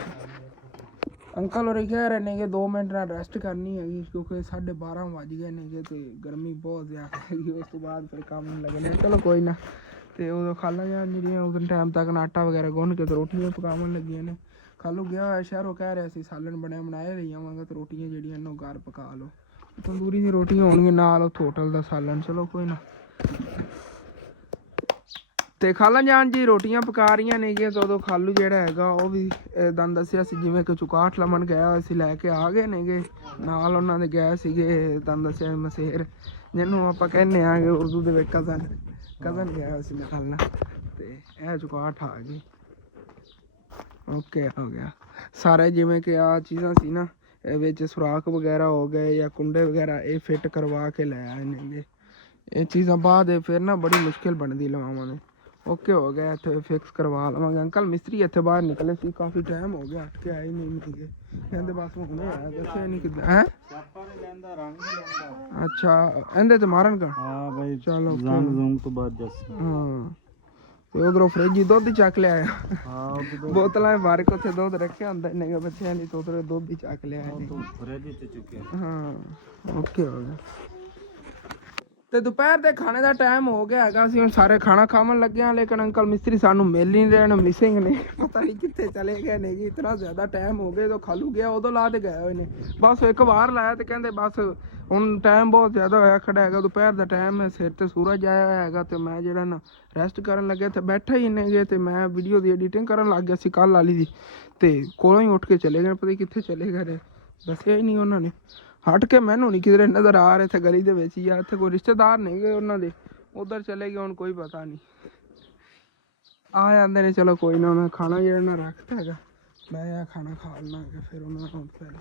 ਅੰਕਲ ਹੋਰੀ ਕਹਿ ਰਹੇ ਨੇ ਕਿ 2 ਮਿੰਟ ਨਾਲ ਰੈਸਟ ਕਰਨੀ ਹੈਗੀ, ਕਿਉਂਕਿ 12:30 ਵੱਜ ਗਏ ਨੇ ਤੇ ਗਰਮੀ ਬਹੁਤ ਜ਼ਿਆਦਾ ਹੈਗੀ। ਉਸ ਤੋਂ ਬਾਅਦ ਫਿਰ ਕੰਮ ਲੱਗਣੇ। ਚਲੋ ਕੋਈ ਨਾ। ਤੇ ਉਦੋਂ ਖਾਲਾਂ ਜਾਂ ਜਿਹੜੀਆਂ ਉਦੋਂ ਟਾਈਮ ਤੱਕ ਆਟਾ ਵਗੈਰਾ ਗੁੰਨ ਕੇ ਤੇ ਰੋਟੀਆਂ ਪਕਾਉਣ ਲੱਗੀਆਂ ਨੇ। ਖਾਲੂ ਗਿਆ ਹੋਇਆ ਸ਼ਹਿਰੋਂ, ਕਹਿ ਰਿਹਾ ਸੀ ਸਾਲਣ ਬਣਿਆ ਬਣਾਏ ਲਈ ਆਵਾਂਗਾ ਤੇ ਰੋਟੀਆਂ ਜਿਹੜੀਆਂ ਇਹਨੂੰ ਘਰ ਪਕਾ ਲਓ। ਤੰਦੂਰੀ ਦੀ ਰੋਟੀਆਂ ਹੋਣਗੀਆਂ ਨਾਲ ਉੱਥੇ ਹੋਟਲ ਦਾ ਸਾਲਣ। ਚਲੋ ਕੋਈ ਨਾ। ਤੇ ਖਾਲਾ ਜਾਨ ਜੀ ਰੋਟੀਆਂ ਪਕਾ ਰਹੀਆਂ ਨੇਗੀਆਂ। ਤੇ ਉਦੋਂ ਖਾਲੂ ਜਿਹੜਾ ਹੈਗਾ ਉਹ ਵੀ ਤੁਹਾਨੂੰ ਦੱਸਿਆ ਸੀ ਜਿਵੇਂ ਕਿ ਚੁਕਾਟ ਲਮਣ ਗਿਆ ਹੋਇਆ ਸੀ, ਲੈ ਕੇ ਆ ਗਏ ਨੇਗੇ ਨਾਲ। ਉਹਨਾਂ ਦੇ ਗਏ ਸੀਗੇ ਤੁਹਾਨੂੰ ਦੱਸਿਆ ਮਸੇਰ, ਜਿਹਨੂੰ ਆਪਾਂ ਕਹਿੰਦੇ ਆਂਗੇ ਉਰਦੂ ਦੇ ਵਿੱਚ ਕਜ਼ਨ ਗਿਆ ਹੋਇਆ ਸੀ ਮੇਰੇ ਨਾਲ। ਤੇ ਇਹ ਚੁਕਾਟ ਆ ਗਈ। ਓਕੇ ਹੋ ਗਿਆ ਸਾਰੇ। ਜਿਵੇਂ ਕਿ ਆਹ ਚੀਜ਼ਾਂ ਸੀ ਨਾ, ਇਹ ਵਿੱਚ ਸੁਰਾਖ ਵਗੈਰਾ ਹੋ ਗਏ ਜਾਂ ਕੁੰਡੇ ਵਗੈਰਾ, ਇਹ ਫਿੱਟ ਕਰਵਾ ਕੇ ਲੈ ਆਏ ਨੇਗੇ। ਇਹ ਚੀਜ਼ਾਂ ਬਾਅਦ ਫਿਰ ਨਾ ਬੜੀ ਮੁਸ਼ਕਿਲ ਬਣਦੀ ਲਵਾਵਾਂ ਨੇ। ਓਕੇ ਹੋ ਗਿਆ, ਇੱਥੇ ਫਿਕਸ ਕਰਵਾ ਲਵਾਂਗੇ। ਅੰਕਲ ਮਿਸਤਰੀ ਇੱਥੇ ਬਾਹਰ ਨਿਕਲੇ ਸੀ, ਕਾਫੀ ਟਾਈਮ ਹੋ ਗਿਆ, ਹਟ ਕੇ ਆਏ ਨਹੀਂ ਸੀਗੇ। ਕਹਿੰਦੇ ਬਸ ਹੁਣੇ ਆਇਆ, ਦੱਸਿਆ ਨਹੀਂ ਕਿੱਦਾਂ ਹੈ। ਅੱਛਾ ਇਹਦੇ ਤੇ ਮਾਰਨ ਕਾ? ਹਾਂ ਬਾਈ ਚਲੋ ਤੋਂ ਬਾਅਦ ਹਾਂ। ਤੇ ਉਧਰੋਂ ਫਰਿੱਜ ਦੁੱਧ ਚੱਕ ਲਿਆ। ਹਾਂ ਬੋਤਲਾਂ ਭਰ ਕੇ ਉੱਥੇ ਦੁੱਧ ਰੱਖਿਆ ਹੁੰਦਾ ਇਹਨੇ ਬੱਚਿਆਂ ਲਈ, ਤੇ ਉਧਰੋਂ ਦੁੱਧ ਹੀ ਚੱਕ ਲਿਆ ਹਾਂ। ਓਕੇ ਹੋ ਗਿਆ। ਤੇ ਦੁਪਹਿਰ ਦੇ ਖਾਣੇ ਦਾ ਟਾਈਮ ਹੋ ਗਿਆ ਹੈਗਾ, ਅਸੀਂ ਹੁਣ ਸਾਰੇ ਖਾਣਾ ਖਾਣ ਲੱਗੇ ਹਾਂ। ਲੇਕਿਨ ਅੰਕਲ ਮਿਸਤਰੀ ਸਾਨੂੰ ਮਿਲ ਨਹੀਂ ਰਹੇ ਨੇ, ਮਿਸਿੰਗ ਨੇ, ਪਤਾ ਨਹੀਂ ਕਿੱਥੇ ਚਲੇ ਗਏ ਨੇ ਜੀ। ਇਤਨਾ ਜ਼ਿਆਦਾ ਟਾਈਮ ਹੋ ਗਿਆ, ਜਦੋਂ ਖਾਲੂ ਗਿਆ ਉਦੋਂ ਲਾ ਤੇ ਗਏ ਹੋਏ ਨੇ। ਬਸ ਇੱਕ ਵਾਰ ਲਾਇਆ ਤੇ ਕਹਿੰਦੇ ਬਸ ਹੁਣ ਟਾਈਮ ਬਹੁਤ ਜ਼ਿਆਦਾ ਹੋਇਆ ਖੜਾ ਹੈਗਾ, ਦੁਪਹਿਰ ਦਾ ਟਾਈਮ ਹੈ, ਸਿਰ ਤੇ ਸੂਰਜ ਆਇਆ ਹੋਇਆ ਹੈਗਾ। ਤੇ ਮੈਂ ਜਿਹੜਾ ਨਾ ਰੈਸਟ ਕਰਨ ਲੱਗਿਆ ਤੇ ਬੈਠਾ ਹੀ ਨੇਗੇ। ਤੇ ਮੈਂ ਵੀਡੀਓ ਦੀ ਐਡੀਟਿੰਗ ਕਰਨ ਲੱਗ ਗਿਆ ਸੀ ਕੱਲ੍ਹ ਵਾਲੀ ਦੀ, ਤੇ ਕੋਲੋਂ ਹੀ ਉੱਠ ਕੇ ਚਲੇ ਗਏ। ਪਤਾ ਕਿੱਥੇ ਚਲੇ ਗਏ ਨੇ, ਦੱਸਿਆ ਹੀ ਨਹੀਂ ਉਹਨਾਂ ਨੇ। ਹਟ ਕੇ ਮੈਨੂੰ ਨਹੀਂ ਕਿਧਰੇ ਨਜ਼ਰ ਆ ਰਹੇ, ਇੱਥੇ ਗਲੀ ਦੇ ਵਿੱਚ ਹੀ ਆ। ਇੱਥੇ ਕੋਈ ਰਿਸ਼ਤੇਦਾਰ ਨਹੀਂ ਗਏ ਉਹਨਾਂ ਦੇ, ਉੱਧਰ ਚਲੇ ਗਏ। ਹੁਣ ਕੋਈ ਪਤਾ ਨਹੀਂ, ਆ ਜਾਂਦੇ ਨੇ। ਚਲੋ ਕੋਈ ਨਾ। ਉਹਨਾਂ ਖਾਣਾ ਜਿਹੜਾ ਨਾ ਰੱਖਤਾ ਹੈਗਾ, ਮੈਂ ਖਾਣਾ ਖਾ ਲੈਣਾ ਹੈਗਾ। ਫਿਰ ਉਹਨਾਂ ਨੂੰ ਪਹਿਲਾਂ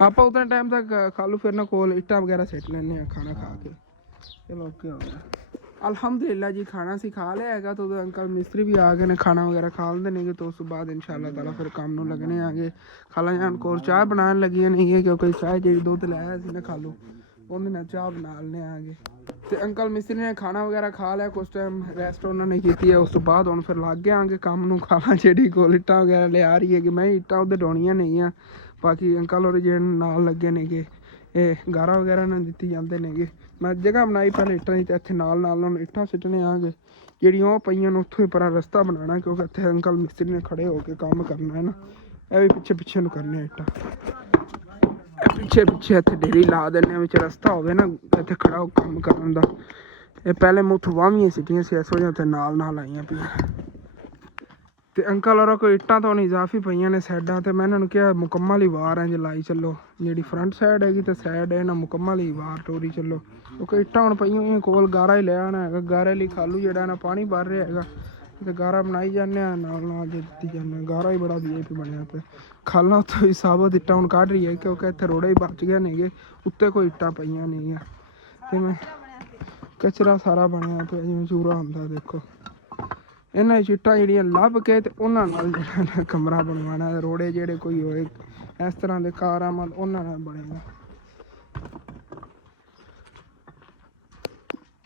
ਆਪਾਂ ਉਤਨੇ ਟਾਈਮ ਤੱਕ ਖਾਲੂ ਫਿਰ ਨਾ ਕੋਲ ਇੱਟਾਂ ਵਗੈਰਾ ਸਿੱਟ ਲੈਂਦੇ ਹਾਂ ਖਾਣਾ ਖਾ ਕੇ। ਚਲੋ ਓਕੇ ਹੋ ਗਿਆ। ਅਲਹਮਦੁਲਿਲਾ ਜੀ ਖਾਣਾ ਅਸੀਂ ਖਾ ਲਿਆ ਹੈਗਾ। ਤੇ ਉਦੋਂ ਅੰਕਲ ਮਿਸਤਰੀ ਵੀ ਆ ਗਏ ਨੇ, ਖਾਣਾ ਵਗੈਰਾ ਖਾ ਲੈਂਦੇ ਨੇਗੇ। ਤੇ ਉਸ ਤੋਂ ਬਾਅਦ ਇਨਸ਼ਾਅੱਲਾ ਤਾਲਾ ਫਿਰ ਕੰਮ ਨੂੰ ਲੱਗਣੇ ਆਗੇ। ਖਾਲਾ ਜਾਨ ਕੋਲ ਚਾਹ ਬਣਾਉਣ ਲੱਗੀਆਂ ਨਹੀਂ, ਕਿਉਂਕਿ ਚਾਹ ਜਿਹੜੀ ਦੁੱਧ ਲਾਇਆ ਸੀ ਨਾ ਖਾਲੂ, ਉਹਦੇ ਨਾਲ ਚਾਹ ਬਣਾ ਲੈਣੇ ਆਗੇ। ਤੇ ਅੰਕਲ ਮਿਸਤਰੀ ਨੇ ਖਾਣਾ ਵਗੈਰਾ ਖਾ ਲਿਆ, ਕੁਛ ਟਾਈਮ ਰੈਸਟ ਉਹਨਾਂ ਨੇ ਕੀਤੀ ਹੈ। ਉਸ ਤੋਂ ਬਾਅਦ ਹੁਣ ਫਿਰ ਲੱਗ ਆਂਗੇ ਕੰਮ ਨੂੰ। ਖਾਲਾ ਜਿਹੜੀ ਕੋਲ ਇੱਟਾਂ ਵਗੈਰਾ ਲਿਆ ਰਹੀ ਹੈ ਕਿ ਮੈਂ ਇੱਟਾਂ ਉਹਦੇ ਡਾਉਣੀਆਂ ਨੇਗੀਆਂ। ਬਾਕੀ ਅੰਕਲ ਹੋਰ ਜਿਹੜੇ ਨਾਲ ਲੱਗੇ ਨੇਗੇ, ਇਹ ਗਾਰਾ ਵਗੈਰਾ ਨਾਲ ਦਿੱਤੀ ਜਾਂਦੇ ਨੇਗੇ। ਮੈਂ ਜਗ੍ਹਾ ਬਣਾਈ ਪਹਿਲੇ ਇੱਟਾਂ ਦੀ, ਤੇ ਇੱਥੇ ਨਾਲ ਹੁਣ ਇੱਟਾਂ ਸਿੱਟਣੇ ਆਗੇ। ਜਿਹੜੀਆਂ ਉਹ ਪਈਆਂ ਨੇ ਉੱਥੋਂ ਹੀ ਪਰਾਂ ਰਸਤਾ ਬਣਾਉਣਾ, ਕਿਉਂਕਿ ਇੱਥੇ ਅੰਕਲ ਮਿਸਤਰੀ ਨੇ ਖੜੇ ਹੋ ਕੇ ਕੰਮ ਕਰਨਾ ਹੈ ਨਾ। ਇਹ ਵੀ ਪਿੱਛੇ ਨੂੰ ਕਰਨੇ ਇੱਟਾਂ, ਪਿੱਛੇ ਇੱਥੇ ਢੇਰੀ ਲਾ ਦਿੰਦੇ ਆ, ਵਿੱਚ ਰਸਤਾ ਹੋਵੇ ਨਾ ਇੱਥੇ ਖੜਾ ਹੋ ਕੰਮ ਕਰਨ ਦਾ। ਇਹ ਪਹਿਲੇ ਮੁੱਠ ਵਾਹਵੀਆਂ ਸਿੱਟੀਆਂ ਸੀ, ਇਸ ਵਜ੍ਹਾ ਉੱਥੇ ਨਾਲ ਆਈਆਂ ਪਈਆਂ। ਤੇ ਅੰਕਲ ਹੋਰਾਂ ਕੋਈ ਇੱਟਾਂ ਤੋਂ ਨਹੀਂ ਇਜ਼ਾਫੀ ਪਈਆਂ ਨੇ ਸਾਈਡਾਂ ਤੇ। ਮੈਂ ਇਹਨਾਂ ਨੂੰ ਕਿਹਾ ਮੁਕੰਮਲ ਹੀ ਵਾਰ ਇੰਝ ਲਾਈ ਚੱਲੋ, ਜਿਹੜੀ ਫਰੰਟ ਸਾਈਡ ਹੈਗੀ ਤੇ ਸਾਈਡ ਹੈ ਨਾ ਮੁਕੰਮਲ ਹੀ ਵਾਰ ਟੋਰੀ ਚੱਲੋ, ਕਿਉਂਕਿ ਇੱਟਾਂ ਹੁਣ ਪਈਆਂ ਹੋਈਆਂ ਕੋਲ। ਗਾਰਾ ਹੀ ਲੈ ਆਉਣਾ ਹੈਗਾ, ਗਾਰੇ ਲਈ ਖਾਲੂ ਜਿਹੜਾ ਨਾ ਪਾਣੀ ਭਰ ਰਿਹਾ ਹੈਗਾ। ਤੇ ਗਾਰਾ ਬਣਾਈ ਜਾਂਦੇ ਹਾਂ ਨਾਲ ਜੇ ਦਿੱਤੀ ਜਾਂਦੇ। ਗਾਰਾ ਹੀ ਬੜਾ VIP ਬਣਿਆ ਪਿਆ। ਖਾਲਾਂ ਉੱਥੋਂ ਵੀ ਸਾਬਤ ਇੱਟਾਂ ਹੁਣ ਕੱਢ ਰਹੀ ਹੈ, ਕਿਉਂਕਿ ਇੱਥੇ ਰੋੜੇ ਹੀ ਬਚ ਗਏ ਨੇਗੇ, ਉੱਤੇ ਕੋਈ ਇੱਟਾਂ ਪਈਆਂ ਨੇਗੀਆਂ। ਤੇ ਮੈਂ ਕਚਰਾ ਸਾਰਾ ਬਣਿਆ ਪਿਆ ਜਿਵੇਂ ਚੂਰਾ ਹੁੰਦਾ। ਦੇਖੋ ਇਹਨਾਂ ਇੱਟਾਂ ਜਿਹੜੀਆਂ ਲੱਭ ਕੇ ਤੇ ਉਹਨਾਂ ਨਾਲ ਜਿਹੜਾ ਕਮਰਾ ਬਣਵਾਉਣਾ। ਰੋੜੇ ਜਿਹੜੇ ਕੋਈ ਹੋਏ ਇਸ ਤਰ੍ਹਾਂ ਦੇ ਕਾਰਾਮਦ, ਉਹਨਾਂ ਨਾਲ ਬਣੇਗਾ।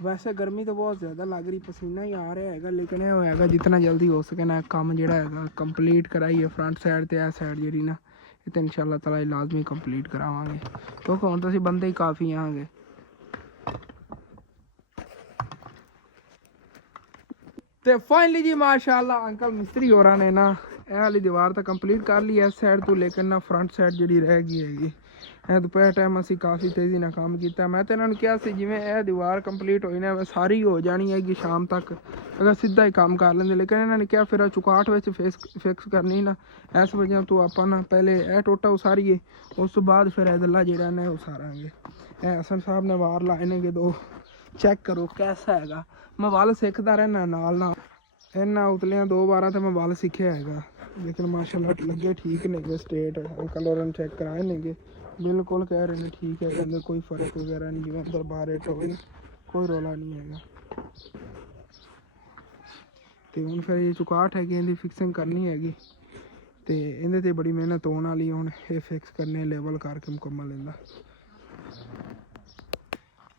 ਵੈਸੇ ਗਰਮੀ ਤਾਂ ਬਹੁਤ ਜ਼ਿਆਦਾ ਲੱਗ ਰਹੀ, ਪਸੀਨਾ ਹੀ ਆ ਰਿਹਾ ਹੈਗਾ। ਲੇਕਿਨ ਇਹ ਹੋਏਗਾ ਜਿਤਨਾ ਜਲਦੀ ਹੋ ਸਕੇ ਨਾ ਕੰਮ ਜਿਹੜਾ ਹੈਗਾ ਕੰਪਲੀਟ ਕਰਾਈਏ। ਫਰੰਟ ਸਾਈਡ ਤੇ ਇਹ ਸਾਈਡ ਜਿਹੜੀ ਨਾ, ਇਹ ਤਾਂ ਇਨਸ਼ਾਅੱਲਾ ਤਾਲਾ ਲਾਜ਼ਮੀ ਕੰਪਲੀਟ ਕਰਾਵਾਂਗੇ, ਕਿਉਂਕਿ ਹੁਣ ਤਾਂ ਅਸੀਂ ਬੰਦੇ ਹੀ ਕਾਫੀ ਆਂਗੇ। ਤੇ ਫਾਈਨਲੀ ਜੀ ਮਾਸ਼ਾਅੱਲਾ ਅੰਕਲ ਮਿਸਤਰੀ ਹੋਰਾਂ ਨੇ ਨਾ ਇਹ ਵਾਲੀ ਦੀਵਾਰ ਤਾਂ ਕੰਪਲੀਟ ਕਰ ਲਈ ਇਸ ਸਾਈਡ ਤੋਂ, ਲੇਕਿਨ ਨਾ ਫਰੰਟ ਸਾਈਡ ਜਿਹੜੀ ਰਹਿ ਗਈ ਹੈਗੀ। ਇਹ ਦੁਪਹਿਰ ਟਾਈਮ ਅਸੀਂ ਕਾਫੀ ਤੇਜ਼ੀ ਨਾਲ ਕੰਮ ਕੀਤਾ। ਮੈਂ ਤਾਂ ਇਹਨਾਂ ਨੂੰ ਕਿਹਾ ਸੀ ਜਿਵੇਂ ਇਹ ਦੀਵਾਰ ਕੰਪਲੀਟ ਹੋਈ ਨਾ ਸਾਰੀ ਹੋ ਜਾਣੀ ਹੈਗੀ ਸ਼ਾਮ ਤੱਕ, ਅਗਰ ਸਿੱਧਾ ਹੀ ਕੰਮ ਕਰ ਲੈਂਦੇ। ਲੇਕਿਨ ਇਹਨਾਂ ਨੇ ਕਿਹਾ ਫਿਰ ਚੁਕਾਟ ਵਿੱਚ ਫਿਕਸ ਕਰਨੀ ਨਾ, ਇਸ ਵਜ੍ਹਾ ਤੋਂ ਆਪਾਂ ਨਾ ਪਹਿਲੇ ਇਹ ਟੋਟਾ ਉਸਾਰੀਏ, ਉਸ ਤੋਂ ਬਾਅਦ ਫਿਰ ਇਹਦਲਾ ਜਿਹੜਾ ਨਾ ਉਸਾਰਾਂਗੇ। ਇਹ ਹਸਨ ਸਾਹਿਬ ਨੇ ਵਾਰ ਲਾਏ ਨੇਗੇ 2, ਚੈੱਕ ਕਰੋ ਕੈਸਾ ਹੈਗਾ। ਮੈਂ ਵੱਲ ਸਿੱਖਦਾ ਰਹਿਣਾ ਨਾਲ ਇਹਨਾਂ ਉਤਲੀਆਂ 2 ਵਾਰਾਂ ਤੇ ਮੈਂ ਵੱਲ ਸਿੱਖਿਆ ਹੈਗਾ। ਲੇਕਿਨ ਮਾਸ਼ਾਅੱਲਾ ਲੱਗੇ ਠੀਕ ਨੇਗੇ ਸਟੇਟ ਅੰਕਲ ਹੋਰਾਂ ਨੇ ਚੈੱਕ ਕਰਾਏ ਨੇਗੇ ਬਿਲਕੁਲ ਕਹਿ ਰਹੇ ਨੇ ਠੀਕ ਹੈ ਕਹਿੰਦੇ ਕੋਈ ਫਰਕ ਵਗੈਰਾ ਨਹੀਂ ਜਿਵੇਂ ਅੰਦਰ ਬਾਹਰ ਰੇਟ ਹੋਵੇ ਕੋਈ ਰੌਲਾ ਨਹੀਂ ਹੈਗਾ ਤੇ ਹੁਣ ਫਿਰ ਇਹ ਚੁਕਾਟ ਹੈਗੀ ਇਹਦੀ ਫਿਕਸਿੰਗ ਕਰਨੀ ਹੈਗੀ ਤੇ ਇਹਦੇ ਤੇ ਬੜੀ ਮਿਹਨਤ ਹੋਣ ਵਾਲੀ ਹੁਣ ਇਹ ਫਿਕਸ ਕਰਨੇ ਲੈਵਲ ਕਰਕੇ ਮੁਕੰਮਲ ਇਹਦਾ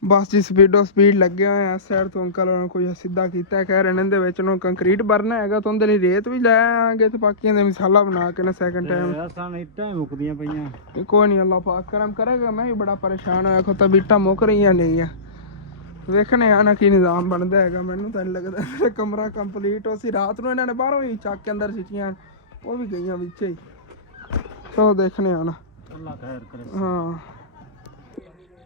ਬਸ ਜੀ ਸਪੀਡ ਲੱਗਿਆ ਹੋਇਆ ਇਸ ਸਾਈਡ ਤੋਂ ਅੰਕਲ ਹੋਰਾਂ ਕੋਈ ਸਿੱਧਾ ਕੀਤਾ ਕਹਿ ਰਹੇ ਨੇ ਇਹਦੇ ਵਿੱਚ ਨੂੰ ਕੰਕਰੀਟ ਭਰਨਾ ਹੈਗਾ ਤਾਂ ਉਹਦੇ ਲਈ ਰੇਤ ਵੀ ਲੈ ਆਵਾਂਗੇ ਤੇ ਬਾਕੀਆਂ ਦੇ ਮਸਾਲਾ ਬਣਾ ਕੇ ਨਾ ਸੈਕਿੰਡ ਟਾਈਮ ਸਾਨੂੰ ਇੱਟਾਂ ਹੀ ਮੁੱਕਦੀਆਂ ਪਈਆਂ ਕੋਈ ਨਹੀਂ ਅੱਲਾਹ ਪਾਕ ਕਰਮ ਕਰੇਗਾ ਮੈਂ ਵੀ ਬੜਾ ਪਰੇਸ਼ਾਨ ਹੋਇਆ ਖੋ ਤਾਂ ਬੀਟਾਂ ਮੁੱਕ ਰਹੀਆਂ ਨਹੀਂ ਆ ਵੇਖਣੇ ਆ ਨਾ ਕੀ ਨਿਜ਼ਾਮ ਬਣਦਾ ਹੈਗਾ ਮੈਨੂੰ ਤਾਂ ਨਹੀਂ ਲੱਗਦਾ ਮੇਰਾ ਕਮਰਾ ਕੰਪਲੀਟ ਹੋ ਸੀ ਰਾਤ ਨੂੰ ਇਹਨਾਂ ਨੇ ਬਾਹਰੋਂ ਹੀ ਚੱਕ ਕੇ ਅੰਦਰ ਸਿੱਟੀਆਂ ਉਹ ਵੀ ਗਈਆਂ ਵਿੱਚ ਹੀ ਚਲੋ ਦੇਖਣੇ ਆ ਨਾ ਅੱਲਾਹ ਖੈਰ ਕਰੇ ਹਾਂ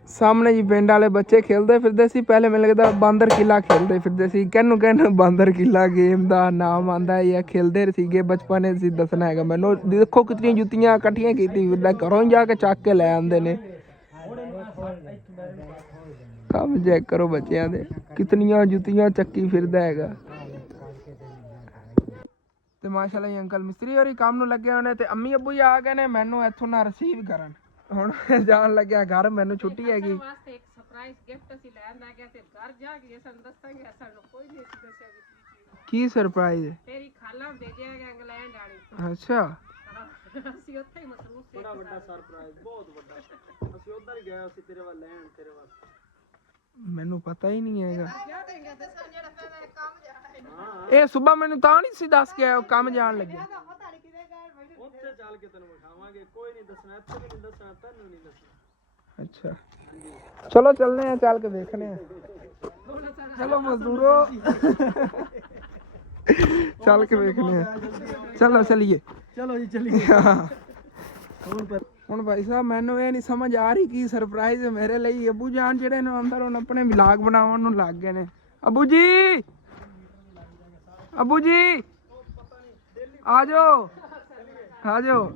ਸਾਹਮਣੇ ਜੀ ਪਿੰਡ ਵਾਲੇ ਬੱਚੇ ਖੇਲਦੇ ਫਿਰਦੇ ਸੀ ਪਹਿਲੇ ਮੈਨੂੰ ਲੱਗਦਾ ਬਾਂਦਰ ਕਿਲਾ ਖੇਲਦੇ ਫਿਰਦੇ ਸੀ ਕਹਿਨੂੰ ਬਾਂਦਰ ਕਿਲਾ ਗੇਮ ਦਾ ਨਾਮ ਆਂਦਾ ਜਾਂ ਖੇਲਦੇ ਸੀਗੇ ਬਚਪਨ ਸੀ ਦੱਸਣਾ ਹੈਗਾ ਮੈਨੂੰ ਦੇਖੋ ਕਿਤਨੀਆਂ ਜੁੱਤੀਆਂ ਇਕੱਠੀਆਂ ਕੀਤੀ ਫਿਰਦਾ ਘਰੋਂ ਜਾ ਕੇ ਚੱਕ ਕੇ ਲੈ ਆਉਂਦੇ ਨੇ ਕੰਮ ਚੈੱਕ ਕਰੋ ਬੱਚਿਆਂ ਦੇ ਕਿਤਨੀਆਂ ਜੁੱਤੀਆਂ ਚੱਕੀ ਫਿਰਦਾ ਹੈਗਾ ਤੇ ਮਾਸ਼ਾਅੱਲਾ ਜੀ ਅੰਕਲ ਮਿਸਤਰੀ ਹੋਰੀ ਕੰਮ ਨੂੰ ਲੱਗੇ ਹੋਏ ਨੇ ਤੇ ਅੰਮੀ ਅੱਬੂ ਜੀ ਆ ਗਏ ਨੇ ਮੈਨੂੰ ਇੱਥੋਂ ਨਾ ਰਿਸੀਵ ਕਰਨ ਹੁਣ ਜਾਣ ਲੱਗਿਆ ਘਰ ਮੈਨੂੰ ਛੁੱਟੀ ਹੈਗੀ ਵਾਸਤੇ ਇੱਕ ਸਰਪ੍ਰਾਈਜ਼ ਗਿਫਟ ਅਸੀਂ ਲੈਣ ਆ ਗਿਆ ਤੇ ਘਰ ਜਾ ਕੇ ਸਾਨੂੰ ਦੱਸਾਂਗੇ ਸਾਨੂੰ ਕੋਈ ਨਹੀਂ ਦੱਸਿਆ ਕੀ ਸਰਪ੍ਰਾਈਜ਼ ਹੈ ਤੇਰੀ ਖਾਲਾ ਭੇਜਿਆਗਾ ਇੰਗਲੈਂਡ ਵਾਲੀ ਅੱਛਾ ਅਸੀਂ ਉੱਥੇ ਹੀ ਮਸਰੂਫ ਸੀ ਬੜਾ ਵੱਡਾ ਸਰਪ੍ਰਾਈਜ਼ ਬਹੁਤ ਵੱਡਾ ਅਸੀਂ ਉਧਰ ਹੀ ਗਏ ਸੀ ਤੇਰੇ ਵੱਲ ਲੈਣ ਤੇਰੇ ਵਾਸਤੇ ਮੈਨੂੰ ਪਤਾ ਹੀ ਨਹੀਂ ਹੈਗਾ ਇਹ ਸਵੇਰ ਮੈਨੂੰ ਤਾਂ ਨਹੀਂ ਸੀ ਦੱਸ ਕੇ ਕੰਮ ਜਾਣ ਲੱਗਿਆ ਉੱਥੇ ਚੱਲ ਕੇ ਤੈਨੂੰ ਵਿਖਾਵਾਂਗੇ ਕੋਈ ਨਹੀਂ ਦੱਸਣਾ ਇੱਥੇ ਵੀ ਨਹੀਂ ਦੱਸਣਾ ਤੈਨੂੰ ਨਹੀਂ ਦੱਸਣਾ ਅੱਛਾ ਚਲੋ ਚੱਲਦੇ ਆ ਚੱਲ ਕੇ ਦੇਖਣੇ ਆ ਚਲੋ ਮਜ਼ਦੂਰੋ ਚੱਲ ਕੇ ਵੇਖਣੇ ਆ ਚਲੋ ਚਲੀਏ ਚਲੋ ਜੀ ਚਲੀਏ ਹੁਣ ਭਾਈ ਸਾਹਿਬ ਮੈਨੂੰ ਇਹ ਨਹੀਂ ਸਮਝ ਆ ਰਹੀ ਕੀ ਸਰਪ੍ਰਾਈਜ਼ ਹੈ ਮੇਰੇ ਲਈ ਅੱਬੂ ਜਾਨ ਜਿਹੜੇ ਨੇ ਅੰਦਰ ਹੁਣ ਆਪਣੇ ਵਲੌਗ ਬਣਾਉਣ ਨੂੰ ਲੱਗ ਗਏ ਨੇ ਅੱਬੂ ਜੀ ਆ ਜਾਓ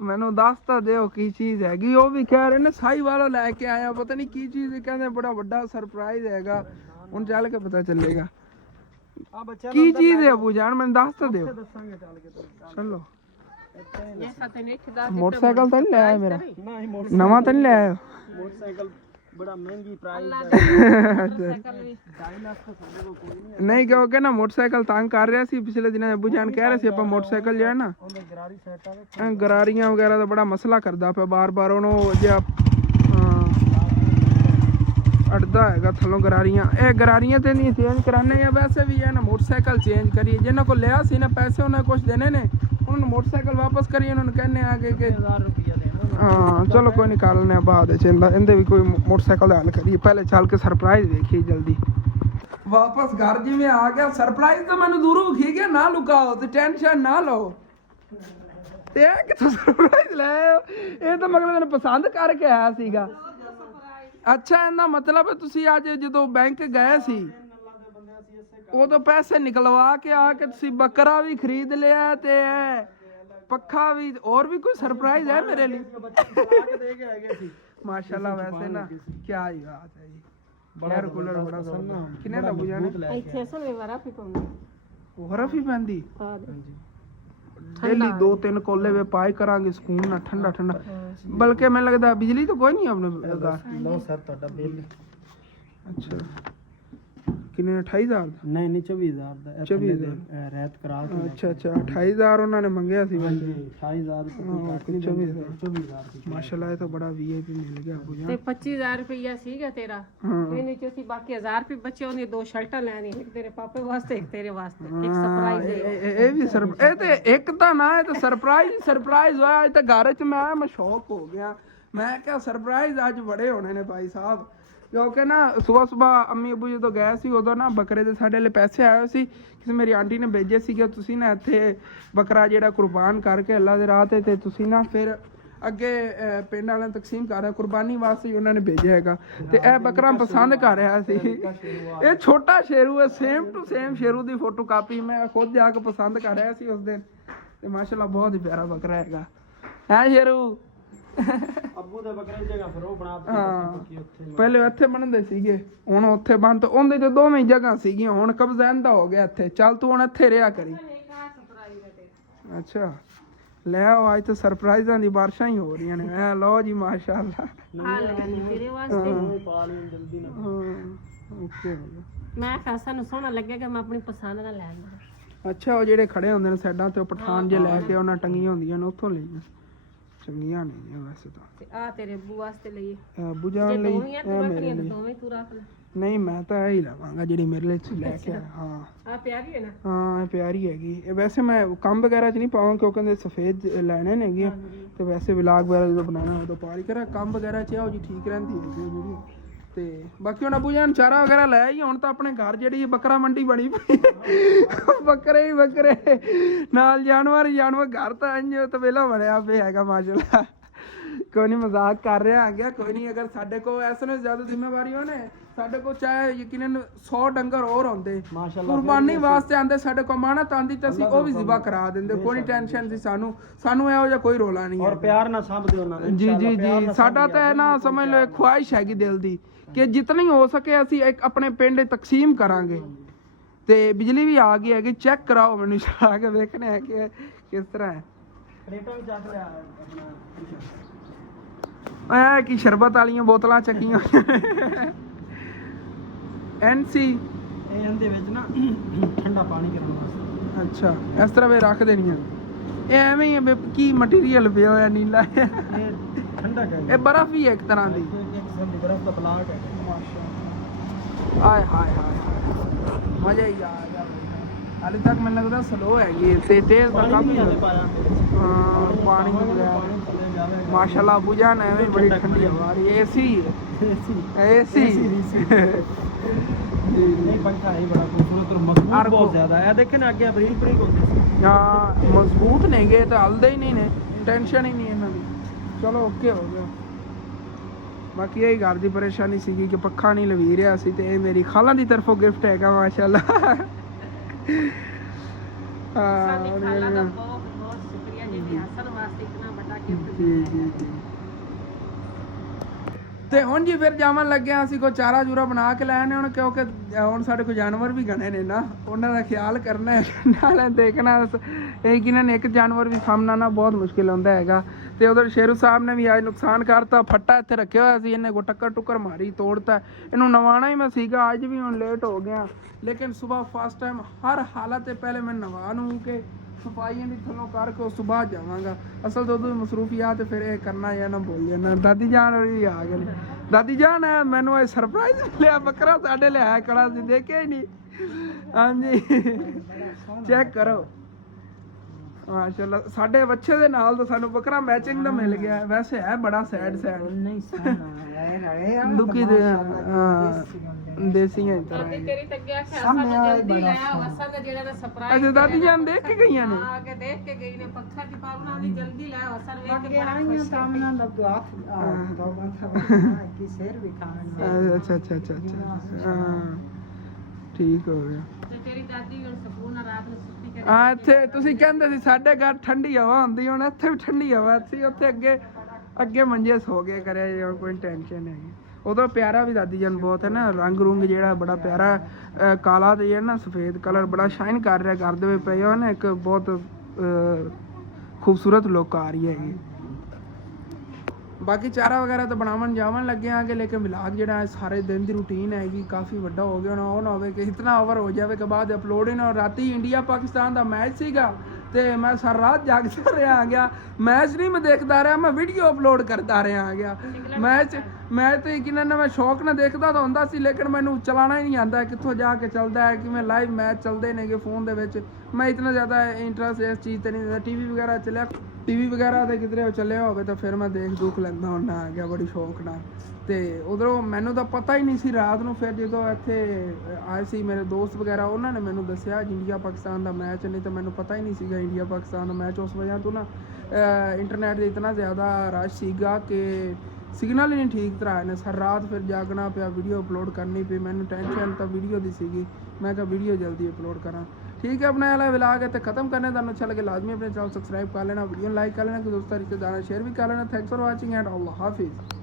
ਮੈਨੂੰ ਦੱਸ ਤਾਂ ਦਿਓ ਕੀ ਚੀਜ਼ ਹੈਗੀ ਉਹ ਵੀ ਕਹਿ ਰਹੇ ਨੇ ਸਾਈ ਵਾਲੋਂ ਲੈ ਕੇ ਆਇਆ ਪਤਾ ਨਹੀਂ ਕੀ ਚੀਜ਼ ਕਹਿੰਦੇ ਬੜਾ ਵੱਡਾ ਸਰਪ੍ਰਾਈਜ਼ ਹੈਗਾ ਹੁਣ ਚੱਲ ਕੇ ਪਤਾ ਚੱਲੇਗਾ ਆ ਬੱਚਾ ਕੀ ਚੀਜ਼ ਹੈ ਅੱਬੂ ਜਾਨ ਮੈਨੂੰ ਦੱਸ ਤਾਂ ਦਿਓ ਦੱਸਾਂਗੇ ਚੱਲ ਕੇ ਤੈਨੂੰ ਚਲੋ ਜੈਸਾ ਤੇ ਨਹੀਂ ਖੁਦਾ ਮੋਟਰਸਾਈਕਲ ਤਾਂ ਨਹੀਂ ਲੈ ਆਇਆ ਮੇਰਾ ਨਹੀਂ ਨਵਾਂ ਤਾਂ ਨਹੀਂ ਲੈ ਆਇਆ ਮੋਟਰਸਾਈਕਲ ਬੜਾ ਮਹਿੰਗੀ ਪ੍ਰਾਈਸ ਦਾ ਮੋਟਰਸਾਈਕਲ ਵੀ 2.5 ਲੱਖ ਤੋਂ ਸਾਡੇ ਕੋਲ ਕੋਈ ਨਹੀਂ ਨਹੀਂ ਕਿਉਂਕਿ ਨਾ ਮੋਟਰਸਾਈਕਲ ਤੰਗ ਕਰ ਰਿਹਾ ਸੀ ਪਿਛਲੇ ਦਿਨਾਂ ਅੱਬੂ ਜਾਨ ਕਹਿ ਰਹੇ ਸੀ ਆਪਾਂ ਮੋਟਰਸਾਈਕਲ ਜਿਹੜਾ ਨਾ ਉਹਦੇ ਗਰਾਰੀ ਸੈਟਾਂ ਵਿੱਚ ਗਰਾਰੀਆਂ ਵਗੈਰਾ ਦਾ ਬੜਾ ਮਸਲਾ ਕਰਦਾ ਪਿਆ ਬਾਰ-ਬਾਰ ਉਹਨੂੰ ਜੇ ਅੜਦਾ ਹੈਗਾ ਥੱਲੋਂ ਗਰਾਰੀਆਂ ਇਹ ਗਰਾਰੀਆਂ ਤੇ ਨਹੀਂ ਚੇਂਜ ਕਰਾਣੇ ਆ ਵੈਸੇ ਵੀ ਇਹ ਨਾ ਮੋਟਰਸਾਈਕਲ ਚੇਂਜ ਕਰੀਏ ਜਿਹਨਾਂ ਕੋਲ ਲਿਆ ਸੀ ਨਾ ਪੈਸੇ ਉਹਨਾਂ ਕੁਝ ਦੇਣੇ ਨੇ ਉਹਨਾਂ ਨੂੰ ਮੋਟਰਸਾਈਕਲ ਵਾਪਸ ਕਰੀਏ ਉਹਨਾਂ ਨੂੰ ਕਹਿੰਨੇ ਆ ਕਿ 1000 ਰੁਪਇਆ ਦੇ ਹਾਂ ਚਲੋ ਕੋਈ ਨਿਕਾਲਨੇ ਆ ਬਾਅਦ ਵਿੱਚ ਇਹਦੇ ਵੀ ਕੋਈ ਮੋਟਰਸਾਈਕਲ ਦਾ ਹੱਲ ਕਰੀਏ ਪਹਿਲੇ ਚੱਲ ਕੇ ਸਰਪ੍ਰਾਈਜ਼ ਦੇਖੀਏ ਜਲਦੀ ਵਾਪਸ ਘਰ ਜਿਵੇਂ ਆ ਗਿਆ ਸਰਪ੍ਰਾਈਜ਼ ਤਾਂ ਮੈਨੂੰ ਦੂਰੋਂ ਵਿਖੀ ਗਿਆ ਨਾ ਲੁਕਾਓ ਤੇ ਟੈਨਸ਼ਨ ਨਾ ਲਓ ਤੇ ਇਹ ਕਿੱਥੋਂ ਸਰਪ੍ਰਾਈਜ਼ ਲੈ ਆਏ ਹੋ? ਇਹ ਤਾਂ ਮਗਰ ਮੈਨੂੰ ਪਸੰਦ ਕਰਕੇ ਆਇਆ ਸੀਗਾ ਅੱਛਾ ਇਹਦਾ ਮਤਲਬ ਤੁਸੀਂ ਅੱਜ ਜਦੋਂ ਬੈਂਕ ਗਏ ਸੀ ਉਦੋਂ ਪੈਸੇ ਨਿਕਲਵਾ ਕੇ ਆ ਕੇ ਤੁਸੀਂ ਬੱਕਰਾ ਵੀ ਖਰੀਦ ਲਿਆ ਤੇ ਪੱਖਾ ਵੀ ਹੋਰ ਵੀ ਕੋਈ ਸਰਪ੍ਰਾਈਜ਼ ਹੈ ਮੇਰੇ ਲਈ ਦੇ ਕੇ ਆ ਗਏ ਸੀ ਮਾਸ਼ਾਅੱਲਾ ਵੈਸੇ ਨਾ ਕੀ ਹੀ ਬਾਤ ਹੈ ਜੀ ਬੜਾ ਕੂਲਰ ਬੜਾ ਸੋਹਣਾ ਕਿੰਨੇ ਦਾ ਬੁਝਾਣੇ ਇੱਥੇ ਅਸਲ ਵਿੱਚ ਵਾਰਾ ਵੀ ਪਾਉਂਦੇ ਉਹ ਹਰਫ ਹੀ ਪੈਂਦੀ ਹਾਂ ਡੇਲੀ 2-3 ਕੋਲੇ ਵੇ ਪਾਈ ਕਰਾਂਗੇ ਸਕੂਨ ਨਾਲ ਠੰਡਾ ਬਲਕਿ ਮੈਨੂੰ ਲੱਗਦਾ ਬਿਜਲੀ ਤਾਂ ਕੋਈ ਨਹੀਂ ਆਪਣੇ ਦਾ ਲਓ ਸਰ ਤੁਹਾਡਾ ਬਿੱਲ ਅੱਛਾ ਕਿੰਨੇ 28000 ਦਾ ਨਹੀਂ 24000 ਦਾ 24,000 ਰਹਿਤ ਕਰਾ ਕੇ ਅੱਛਾ 28000 ਉਹਨਾਂ ਨੇ ਮੰਗਿਆ ਸੀ ਵੈਸੇ 28000 ਕੋਈ 24000 ਦੀ ਮਾਸ਼ਾਅੱਲਾ ਇਹ ਤਾਂ ਬੜਾ ਵੀਆਈਪੀ ਮਿਲ ਗਿਆ ਅਬੂ ਜਾਨ ਤੇ 25000 ਰੁਪਇਆ ਸੀਗਾ ਤੇਰਾ ਇਹਨੇ ਚ ਅਸੀਂ ਬਾਕੀ 1000 ਰੁਪਏ ਬੱਚੇ ਉਹਨੇ 2 ਸ਼ਰਟਾਂ ਲੈਣੀਆਂ ਇੱਕ ਤੇਰੇ ਪਾਪੇ ਵਾਸਤੇ ਇੱਕ ਤੇਰੇ ਵਾਸਤੇ ਇੱਕ ਸਰਪ੍ਰਾਈਜ਼ ਇਹ ਵੀ ਇਹ ਤੇ ਇੱਕ ਤਾਂ ਨਾ ਇਹ ਤਾਂ ਸਰਪ੍ਰਾਈਜ਼ ਹੋਇਆ ਅੱਜ ਤਾਂ ਘਰ ਚ ਮੈਂ ਸ਼ੌਕ ਹੋ ਗਿਆ ਮੈਂ ਕਿਹਾ ਸਰਪ੍ਰਾਈਜ਼ ਅੱਜ ਬੜੇ ਹੋਣੇ ਨੇ ਭਾਈ ਸਾਹਿਬ ਕਿਉਂਕਿ ਨਾ ਸਵੇਰ ਅੰਮੀ ਅੱਬੂ ਜਦੋਂ ਗਏ ਸੀ ਉਦੋਂ ਨਾ ਬੱਕਰੇ ਦੇ ਸਾਡੇ ਲਈ ਪੈਸੇ ਆਏ ਸੀ ਕਿਸੇ ਮੇਰੀ ਆਂਟੀ ਨੇ ਭੇਜੇ ਸੀਗੇ ਤੁਸੀਂ ਨਾ ਇੱਥੇ ਬੱਕਰਾ ਜਿਹੜਾ ਕੁਰਬਾਨ ਕਰਕੇ ਅੱਲਾ ਦੇ ਰਾਹ ਤੇ ਤੁਸੀਂ ਨਾ ਫਿਰ ਅੱਗੇ ਪਿੰਡ ਵਾਲਿਆਂ ਨੂੰ ਤਕਸੀਮ ਕਰ ਰਿਹਾ ਕੁਰਬਾਨੀ ਵਾਸਤੇ ਉਹਨਾਂ ਨੇ ਭੇਜਿਆ ਹੈਗਾ ਤੇ ਇਹ ਬੱਕਰਾ ਪਸੰਦ ਕਰ ਰਿਹਾ ਸੀ ਇਹ ਛੋਟਾ ਸ਼ੇਰੂ ਹੈ same to same Sheru the photo copy ਮੈਂ ਖੁਦ ਜਾ ਕੇ ਪਸੰਦ ਕਰ ਰਿਹਾ ਸੀ ਉਸ ਦਿਨ ਤੇ ਮਾਸ਼ਾਅੱਲਾ ਬਹੁਤ ਹੀ ਪਿਆਰਾ ਬੱਕਰਾ ਹੈਗਾ ਹੈ ਸ਼ੇਰੂ ਅੱਬੂ ਦੇ ਬੱਕਰੇ ਜਗ੍ਹਾ ਫਿਰ ਉਹ ਬਣਾ ਹਾਂ। ਦਿੱਤੀ ਉੱਥੇ ਪਹਿਲੇ ਇੱਥੇ ਬਣਦੇ ਸੀਗੇ, ਹੁਣ ਉੱਥੇ ਬਣ ਤੇ ਉਹਦੇ ਚ ਦੋਵੇਂ ਹੀ ਜਗ੍ਹਾ ਸੀਗੀਆਂ, ਹੁਣ ਕਬਜ਼ੈਂਦਾ ਹੋ ਗਿਆ ਇੱਥੇ। ਚੱਲ ਤੂੰ ਹੁਣ ਇੱਥੇ ਰਿਹਾ ਕਰੀ। ਅੱਛਾ ਲੈ ਆਓ, ਅੱਜ ਤਾਂ ਸਰਪ੍ਰਾਈਜ਼ਾਂ ਦੀ ਬਾਰਿਸ਼ਾਂ ਹੀ ਹੋ ਰਹੀਆਂ ਨੇ। ਐ ਲਓ ਜੀ ਮਾਸ਼ਾਅੱਲਾ। ਆ ਲੈਣੀ ਤੇਰੇ ਵਾਸਤੇ। ਪਾ ਲਈ ਜਲਦੀ ਨਾ। ਹਾਂ ਓਕੇ। ਮੈਂ ਫੈਸਾ ਨੂੰ ਸੋਹਣਾ ਲੱਗੇਗਾ, ਮੈਂ ਆਪਣੀ ਪਸੰਦ ਨਾਲ ਲੈ ਲਵਾਂ। ਅੱਛਾ ਉਹ ਜਿਹੜੇ ਖੜੇ ਹੁੰਦੇ ਨੇ ਸਾਈਡਾਂ ਤੇ, ਉਹ ਪਠਾਨ ਜੇ ਲੈ ਕੇ ਉਹਨਾਂ ਟੰਗੀਆਂ ਹੁੰਦੀਆਂ ਨੇ, ਉੱਥੋਂ ਲਈਆਂ। ਚੰਗੀਆਂ ਨਹੀਂ ਵੈਸੇ ਤਾਂ। ਤੇ ਆ ਤੇਰੇ ਅੱਬੂ ਵਾਸਤੇ ਲਈ। ਅੱਬੂ ਜਾਨ ਲਈ ਦੋਵੇਂ ਤੂੰ ਰੱਖਣੀ ਆ, ਦੋਵੇਂ ਤੂੰ ਰੱਖ ਲੈ। ਨਹੀਂ ਮੈਂ ਤਾਂ ਇਹ ਹੀ ਲਵਾਂਗਾ ਜਿਹੜੀ ਮੇਰੇ ਲਈ ਲੈ ਕੇ ਆਇਆ। ਹਾਂ ਆ ਪਿਆਰੀ ਹੈ ਨਾ। ਹਾਂ ਇਹ ਪਿਆਰੀ ਹੈਗੀ। ਇਹ ਵੈਸੇ ਮੈਂ ਕੰਮ ਵਗੈਰਾ 'ਚ ਨਹੀਂ ਪਾਵਾਂ ਕਿਉਂਕਿ ਕਹਿੰਦੇ ਸਫੇਦ ਲੈਣੇ ਨੇਗੇ, ਤੇ ਵੈਸੇ ਵਲਾਗ ਵਗੈਰਾ ਜਦੋਂ ਬਣਾਉਣਾ ਉਦੋਂ ਪਾ ਲਈ ਕਰਾਂ। ਕੰਮ ਵਗੈਰਾ 'ਚ ਆਓ ਜੀ ਠੀਕ ਰਹਿੰਦੀ ਹੈਗੀ ਜਿਹੜੀ। ਤੇ ਬਾਕੀ ਹੁਣ ਅੱਬੂ ਜਾਨ ਚਾਰਾ ਵਗੈਰਾ ਲੈ ਆਈ। ਹੁਣ ਤਾਂ ਆਪਣੇ ਘਰ ਜਿਹੜੀ ਬੱਕਰਾ ਮੰਡੀ ਬਣੀ ਪਈ, ਬੱਕਰੇ ਹੀ ਬੱਕਰੇ ਨਾਲ ਜਾਨਵਰ ਹੀ ਜਾਨਵਰ। ਘਰ ਤਾਂ ਇੰਜ ਤਬੇਲਾ ਬਣਿਆ ਪਿਆ ਹੈਗਾ ਮਾਸ਼ਾਅੱਲਾ। ਕੋਈ ਨਹੀਂ ਮਜ਼ਾਕ ਕਰ ਰਿਹਾ ਆ ਗਿਆ, ਕੋਈ ਨਹੀਂ। ਅਗਰ ਸਾਡੇ ਕੋਲ ਐਸੇ ਨੇ ਜ਼ਿਆਦਾ ਜ਼ਿੰਮੇਵਾਰੀ ਹੋਣੇ, ਸਾਡੇ ਕੋਲ ਚਾਹੇ ਯਕੀਨਨ 100 ਡੰਗਰ ਹੋਰ ਹੁੰਦੇ, ਕੁਰਬਾਨੀ ਵਾਸਤੇ ਆਂਦੇ, ਸਾਡੇ ਕੋਲ ਅਮਾਨਤ ਆਂਦੀ ਤਾਂ ਅਸੀਂ ਉਹ ਵੀ ਜ਼ਿਬਾ ਕਰਾ ਦਿੰਦੇ। ਕੋਈ ਟੈਨਸ਼ਨ ਸੀ ਸਾਨੂੰ ਇਹੋ ਜਿਹਾ ਕੋਈ ਰੋਲਾ ਨਹੀਂ ਔਰ ਪਿਆਰ ਨਾਲ ਸਾਂਭਦੇ ਉਹਨਾਂ ਨੇ। ਜੀ ਜੀ ਜੀ। ਸਾਡਾ ਤਾਂ ਇਹ ਨਾ ਸਮਝ ਲਓ ਖੁਆਇਸ਼ ਹੈਗੀ ਦਿਲ ਦੀ ਕਿ ਜਿਤਨੀ ਹੋ ਸਕੇ ਅਸੀਂ ਇੱਕ ਆਪਣੇ ਪਿੰਡ ਤਕਸੀਮ ਕਰਾਂਗੇ। ਤੇ ਬਿਜਲੀ ਵੀ ਆ ਗਈ ਹੈਗੀ, ਚੈੱਕ ਕਰਾਓ ਮੈਨੂੰ ਆ ਕੇ ਵੇਖਣੇ ਹੈ ਕਿ ਕਿਸ ਤਰ੍ਹਾਂ ਹੈ। ਰੇਟਾਂ ਵੀ ਚੱਕ ਲਿਆ ਐ ਕੀ ਸ਼ਰਬਤ ਵਾਲੀਆਂ ਬੋਤਲਾਂ ਚੱਕੀਆਂ ਐਨਸੀ ਇਹ ਇਹਦੇ ਵਿੱਚ ਨਾ ਠੰਡਾ ਪਾਣੀ ਕਰਨ ਵਾਸਤੇ। ਅੱਛਾ ਇਸ ਤਰ੍ਹਾਂ ਵੇ ਰੱਖ ਦੇਣੀਆਂ। ਇਹ ਐਵੇਂ ਹੀ ਹੈ ਵੀ ਕੀ ਮਟੀਰੀਅਲ ਪਿਆ ਹੋਇਆ ਨੀਲਾ। ਇਹ ਠੰਡਾ ਕਰ ਇਹ ਬਰਫ਼ ਵੀ ਹੈ ਇੱਕ ਤਰ੍ਹਾਂ ਦੀ। ਇੱਕ ਕਿਸਮ ਦੀ ਬਰਫ਼ ਦਾ ਬਲਾਕ ਹੈ। ਆਏ ਹਾਏ ਹਾਏ ਮਜ਼ਾ ਹੀ ਆ ਗਿਆ। ਹਾਲੇ ਤੱਕ ਮੈਨੂੰ ਲੱਗਦਾ ਸਲੋ ਹੈਗੀ ਤੇ ਤੇਜ਼ ਦਾ ਕੰਮ ਹੀ ਨਹੀਂ ਪਾਇਆ। ਹਾਂ ਪਾਣੀ ਮਾਸ਼ਾਅੱਲਾ ਅੱਬੂ ਜਾਨ ਐਵੇਂ ਬੜੀ ਠੰਡੀ ਹਵਾ ਆ ਰਹੀ ਹੈ। ਏਸੀ ਨਹੀਂ ਪੰਖਾ ਹੈ ਬੜਾ ਖੂਬਸੂਰਤ ਔਰ ਮਜ਼ਬੂਤ ਬਹੁਤ ਜ਼ਿਆਦਾ ਹੈ। ਦੇਖੇ ਨਾ ਅੱਗੇ ਬਰੀਕ ਬਰੀਕ ਹੁੰਦੇ। ਹਾਂ ਮਜ਼ਬੂਤ ਨੇਗੇ ਤਾਂ ਹਲਦੇ ਹੀ ਨਹੀਂ ਨੇ, ਟੈਨਸ਼ਨ ਹੀ ਨਹੀਂ ਇਹਨਾਂ ਦੀ। ਚਲੋ ਓਕੇ ਹੋ ਗਿਆ। ਬਾਕੀ ਇਹ ਘਰ ਦੀ ਪਰੇਸ਼ਾਨੀ ਸੀਗੀ ਕਿ ਪੱਖਾ ਨਹੀਂ ਲਵੀ ਰਿਹਾ ਸੀ, ਤੇ ਇਹ ਮੇਰੀ ਖਾਲਾ ਦੀ ਤਰਫੋਂ ਗਿਫਟ ਹੈਗਾ ਮਾਸ਼ਾਅੱਲਾ। ਸਾਡੀ ਖਾਲਾ ਦਾ ਬਹੁਤ ਬਹੁਤ ਸ਼ੁਕਰੀਆ ਜੀ ਹਸਨ ਵਾਸਤੇ ਇਤਨਾ ਵੱਡਾ ਗਿਫਟ ਜੀ ਜੀ ਜੀ। ਤੇ ਹੁਣ ਜੀ ਫਿਰ ਜਾਵਣ ਲੱਗਿਆ ਅਸੀਂ ਕੋਈ ਚਾਰਾ ਚੂਰਾ ਬਣਾ ਕੇ ਲੈ ਆਨੇ ਹੁਣ, ਕਿਉਂਕਿ ਹੁਣ ਸਾਡੇ ਕੋਲ ਜਾਨਵਰ ਵੀ ਗਣੇ ਨੇ ਨਾ, ਉਹਨਾਂ ਦਾ ਖਿਆਲ ਕਰਨਾ ਹੈ ਨਾਲੇ ਦੇਖਣਾ। ਇਹ ਕਿ ਇਹਨਾਂ ਨੇ ਇੱਕ ਜਾਨਵਰ ਵੀ ਸਾਹਮਣਾ ਨਾ ਬਹੁਤ ਮੁਸ਼ਕਿਲ ਹੁੰਦਾ ਹੈਗਾ। ਤੇ ਉਧਰ ਸ਼ੇਰੂ ਸਾਹਿਬ ਨੇ ਵੀ ਅੱਜ ਨੁਕਸਾਨ ਕਰਤਾ। ਫੱਟਾ ਇੱਥੇ ਰੱਖਿਆ ਹੋਇਆ ਸੀ, ਇਹਨੇ ਕੋ ਟੱਕਰ ਮਾਰੀ, ਤੋੜਤਾ। ਇਹਨੂੰ ਨਵਾਉਣਾ ਹੀ ਮੈਂ ਸੀਗਾ, ਅੱਜ ਵੀ ਹੁਣ ਲੇਟ ਹੋ ਗਿਆ। ਲੇਕਿਨ ਸਵੇਰ ਫਸਟ ਟਾਈਮ ਹਰ ਹਾਲਤ ਤੇ ਪਹਿਲੇ ਮੈਂ ਨਵਾ ਨੂੰ ਕੇ ਸਫਾਈਆਂ ਦੀ ਥੱਲੋਂ ਕਰਕੇ ਉਸ ਤੋਂ ਬਾਅਦ ਜਾਵਾਂਗਾ। ਅਸਲ ਤੋਂ ਉਦੋਂ ਮਸਰੂਫੀਆਤ ਫਿਰ ਇਹ ਕਰਨਾ ਜਾਂ ਨਾ ਬੋਲ ਜਾਣਾ। ਦਾਦੀ ਜਾਨ ਵੀ ਆ ਗਏ ਨੇ। ਦਾਦੀ ਜਾਨ ਮੈਨੂੰ ਇਹ ਸਰਪ੍ਰਾਈਜ਼ ਮਿਲਿਆ, ਬੱਕਰਾ ਸਾਡੇ ਲਿਆਇਆ ਕੜਾ ਸੀ, ਦੇਖਿਆ ਹੀ ਨਹੀਂ। ਹਾਂਜੀ ਚੈੱਕ ਕਰੋ ਮਾਸ਼ਾਅੱਲਾ। ਸਾਡੇ ਬੱਚੇ ਦੇ ਨਾਲ ਤਾਂ ਸਾਨੂੰ ਬੱਕਰਾ ਮੈਚਿੰਗ ਦਾ ਮਿਲ ਗਿਆ। ਵੈਸੇ ਹੈ ਬੜਾ ਸੈਡ ਨਹੀਂ ਦੁਖੀ ਦੇ ਦੇਸੀਆਂ ਤਰ੍ਹਾਂ। ਤੇਰੀ ਤੇ ਗਿਆ ਖਿਆਲ ਜਲਦੀ ਲੈ ਆ ਵਸਾ ਦਾ ਜਿਹੜਾ ਦਾ ਸਰਪ੍ਰਾਈਜ਼। ਅੱਛਾ ਦਾਦੀ ਜਾਨ ਦੇਖ ਕੇ ਗਈਆਂ ਨੇ। ਆ ਕੇ ਦੇਖ ਕੇ ਗਈ ਨੇ ਪੱਖਾ ਦੀ ਪਾਉਣਾ ਦੀ ਜਲਦੀ ਲੈ ਵਸਾ ਵੇਖ ਕੇ ਆਈਆਂ ਸਾਹਮਣਾ ਦਾ ਦੁਆ ਤੌਬਾ ਕੀ ਸਿਰ ਵੀ ਖਾਣ ਅੱਛਾ ਅੱਛਾ ਅੱਛਾ ਹਾਂ ਠੀਕ ਹੋ ਗਿਆ। ਤੇ ਤੇਰੀ ਦਾਦੀ ਵੀ ਹੁਣ ਸਕੂਨ ਨਾਲ ਰਾਤ ਨੂੰ ਸੁੱਤੀ ਕਰੇ। ਹਾਂ ਇੱਥੇ ਤੁਸੀਂ ਕਹਿੰਦੇ ਸੀ ਸਾਡੇ ਘਰ ਠੰਡੀ ਹਵਾ ਹੁੰਦੀ, ਹੁਣ ਇੱਥੇ ਵੀ ਠੰਡੀ ਹਵਾ ਸੀ। ਉੱਥੇ ਅੱਗੇ ਮੰਜੇ ਸੋ ਗਏ ਕਰਿਆ ਜੀ, ਹੁਣ ਕੋਈ ਟੈਨਸ਼ਨ ਨਹੀਂ। ਉਦੋਂ ਪਿਆਰਾ ਵੀ ਦਾਦੀ ਜਾਨ ਬਹੁਤ ਹੈ ਨਾ, ਰੰਗ ਰੁੰਗ ਜਿਹੜਾ ਬੜਾ ਪਿਆਰਾ ਕਾਲਾ ਤੇ ਜਿਹੜਾ ਨਾ ਸਫੇਦ ਕਲਰ ਬੜਾ ਸ਼ਾਈਨ ਕਰ ਰਿਹਾ ਘਰ ਦੇ ਵਿੱਚ ਪਏ ਹੋ ਨਾ, ਇੱਕ ਬਹੁਤ ਖੂਬਸੂਰਤ ਲੁੱਕ ਆ ਰਹੀ ਹੈਗੀ। ਬਾਕੀ ਚਾਰਾ ਵਗੈਰਾ ਤਾਂ ਬਣਾਉਣ ਜਾਵਣ ਲੱਗੇ ਆਗੇ, ਲੇਕਿਨ ਵਲੌਗ ਜਿਹੜਾ ਸਾਰੇ ਦਿਨ ਦੀ ਰੂਟੀਨ ਹੈਗੀ ਕਾਫੀ ਵੱਡਾ ਹੋ ਗਿਆ। ਉਹ ਨਾ ਹੋਵੇ ਕਿ ਇਤਨਾ ਓਵਰ ਹੋ ਜਾਵੇ ਕਿ ਬਾਅਦ ਅਪਲੋਡ ਹੀ ਨਾ। ਰਾਤੀ ਇੰਡੀਆ ਪਾਕਿਸਤਾਨ ਦਾ ਮੈਚ ਸੀਗਾ ਤੇ ਮੈਂ ਸਾਰੀ ਰਾਤ ਜਾਗਦਾ ਰਿਹਾ ਆ ਗਿਆ। ਮੈਚ ਨਹੀਂ ਮੈਂ ਦੇਖਦਾ ਰਿਹਾ, ਮੈਂ ਵੀਡੀਓ ਅਪਲੋਡ ਕਰਦਾ ਰਿਹਾ ਆ ਗਿਆ। ਮੈਚ ਤੇ ਯਕੀਨਨ ਮੈਂ ਸ਼ੌਕ ਨਾਲ ਦੇਖਦਾ ਤਾਂ ਹੁੰਦਾ ਸੀ, ਲੇਕਿਨ ਮੈਨੂੰ ਚਲਾਉਣਾ ਹੀ ਨਹੀਂ ਆਉਂਦਾ ਕਿੱਥੋਂ ਜਾ ਕੇ ਚੱਲਦਾ ਹੈ, ਕਿਵੇਂ ਲਾਈਵ ਮੈਚ ਚੱਲਦੇ ਨੇਗੇ ਫੋਨ ਦੇ ਵਿੱਚ। ਮੈਂ ਇਤਨਾ ਜ਼ਿਆਦਾ ਇੰਟਰਸਟ ਇਸ ਚੀਜ਼ ਤੇ ਨਹੀਂ ਦਿੰਦਾ। ਟੀਵੀ ਵਗੈਰਾ ਤੇ ਕਿਧਰੇ ਚੱਲਿਆ ਹੋਵੇ ਤਾਂ ਫਿਰ ਮੈਂ ਦੇਖ ਲੈਂਦਾ ਹੁੰਦਾ ਆ ਗਿਆ ਬੜੀ ਸ਼ੌਕ ਨਾਲ। ਤੇ ਉਧਰੋਂ ਮੈਨੂੰ ਤਾਂ ਪਤਾ ਹੀ ਨਹੀਂ ਸੀ ਰਾਤ ਨੂੰ। ਫਿਰ ਜਦੋਂ ਇੱਥੇ ਆਏ ਸੀ ਮੇਰੇ ਦੋਸਤ ਵਗੈਰਾ, ਉਹਨਾਂ ਨੇ ਮੈਨੂੰ ਦੱਸਿਆ ਇੰਡੀਆ ਪਾਕਿਸਤਾਨ ਦਾ ਮੈਚ। ਨਹੀਂ ਤਾਂ ਮੈਨੂੰ ਪਤਾ ਹੀ ਨਹੀਂ ਸੀਗਾ ਇੰਡੀਆ ਪਾਕਿਸਤਾਨ ਦਾ ਮੈਚ। ਉਸ ਵਜ੍ਹਾ ਤੋਂ ਨਾ ਇੰਟਰਨੈਟ ਦੇ ਇਤਨਾ ਜ਼ਿਆਦਾ ਰਸ਼ ਸੀਗਾ ਕਿ ਸਿਗਨਲ ਹੀ ਨਹੀਂ ਠੀਕ ਤਰ੍ਹਾਂ ਆਏ ਨੇ। ਸਾਰੀ ਰਾਤ ਫਿਰ ਜਾਗਣਾ ਪਿਆ, ਵੀਡੀਓ ਅਪਲੋਡ ਕਰਨੀ ਪਈ। ਮੈਨੂੰ ਟੈਨਸ਼ਨ ਤਾਂ ਵੀਡੀਓ ਦੀ ਸੀਗੀ, ਮੈਂ ਕਿਹਾ ਵੀਡੀਓ ਜਲਦੀ ਅਪਲੋਡ ਕਰਾਂ। ठीक है अपने वाला व्लॉग है तो खत्म करने का अच्छा लगे लाजमी अपने चैनल सब्सक्राइब कर लेना वीडियो लाइक कर लेना कि दोस्तों रिश्तेदार शेयर भी कर लेना थैंक्स फॉर वाचिंग एंड अल्लाह हाफिज़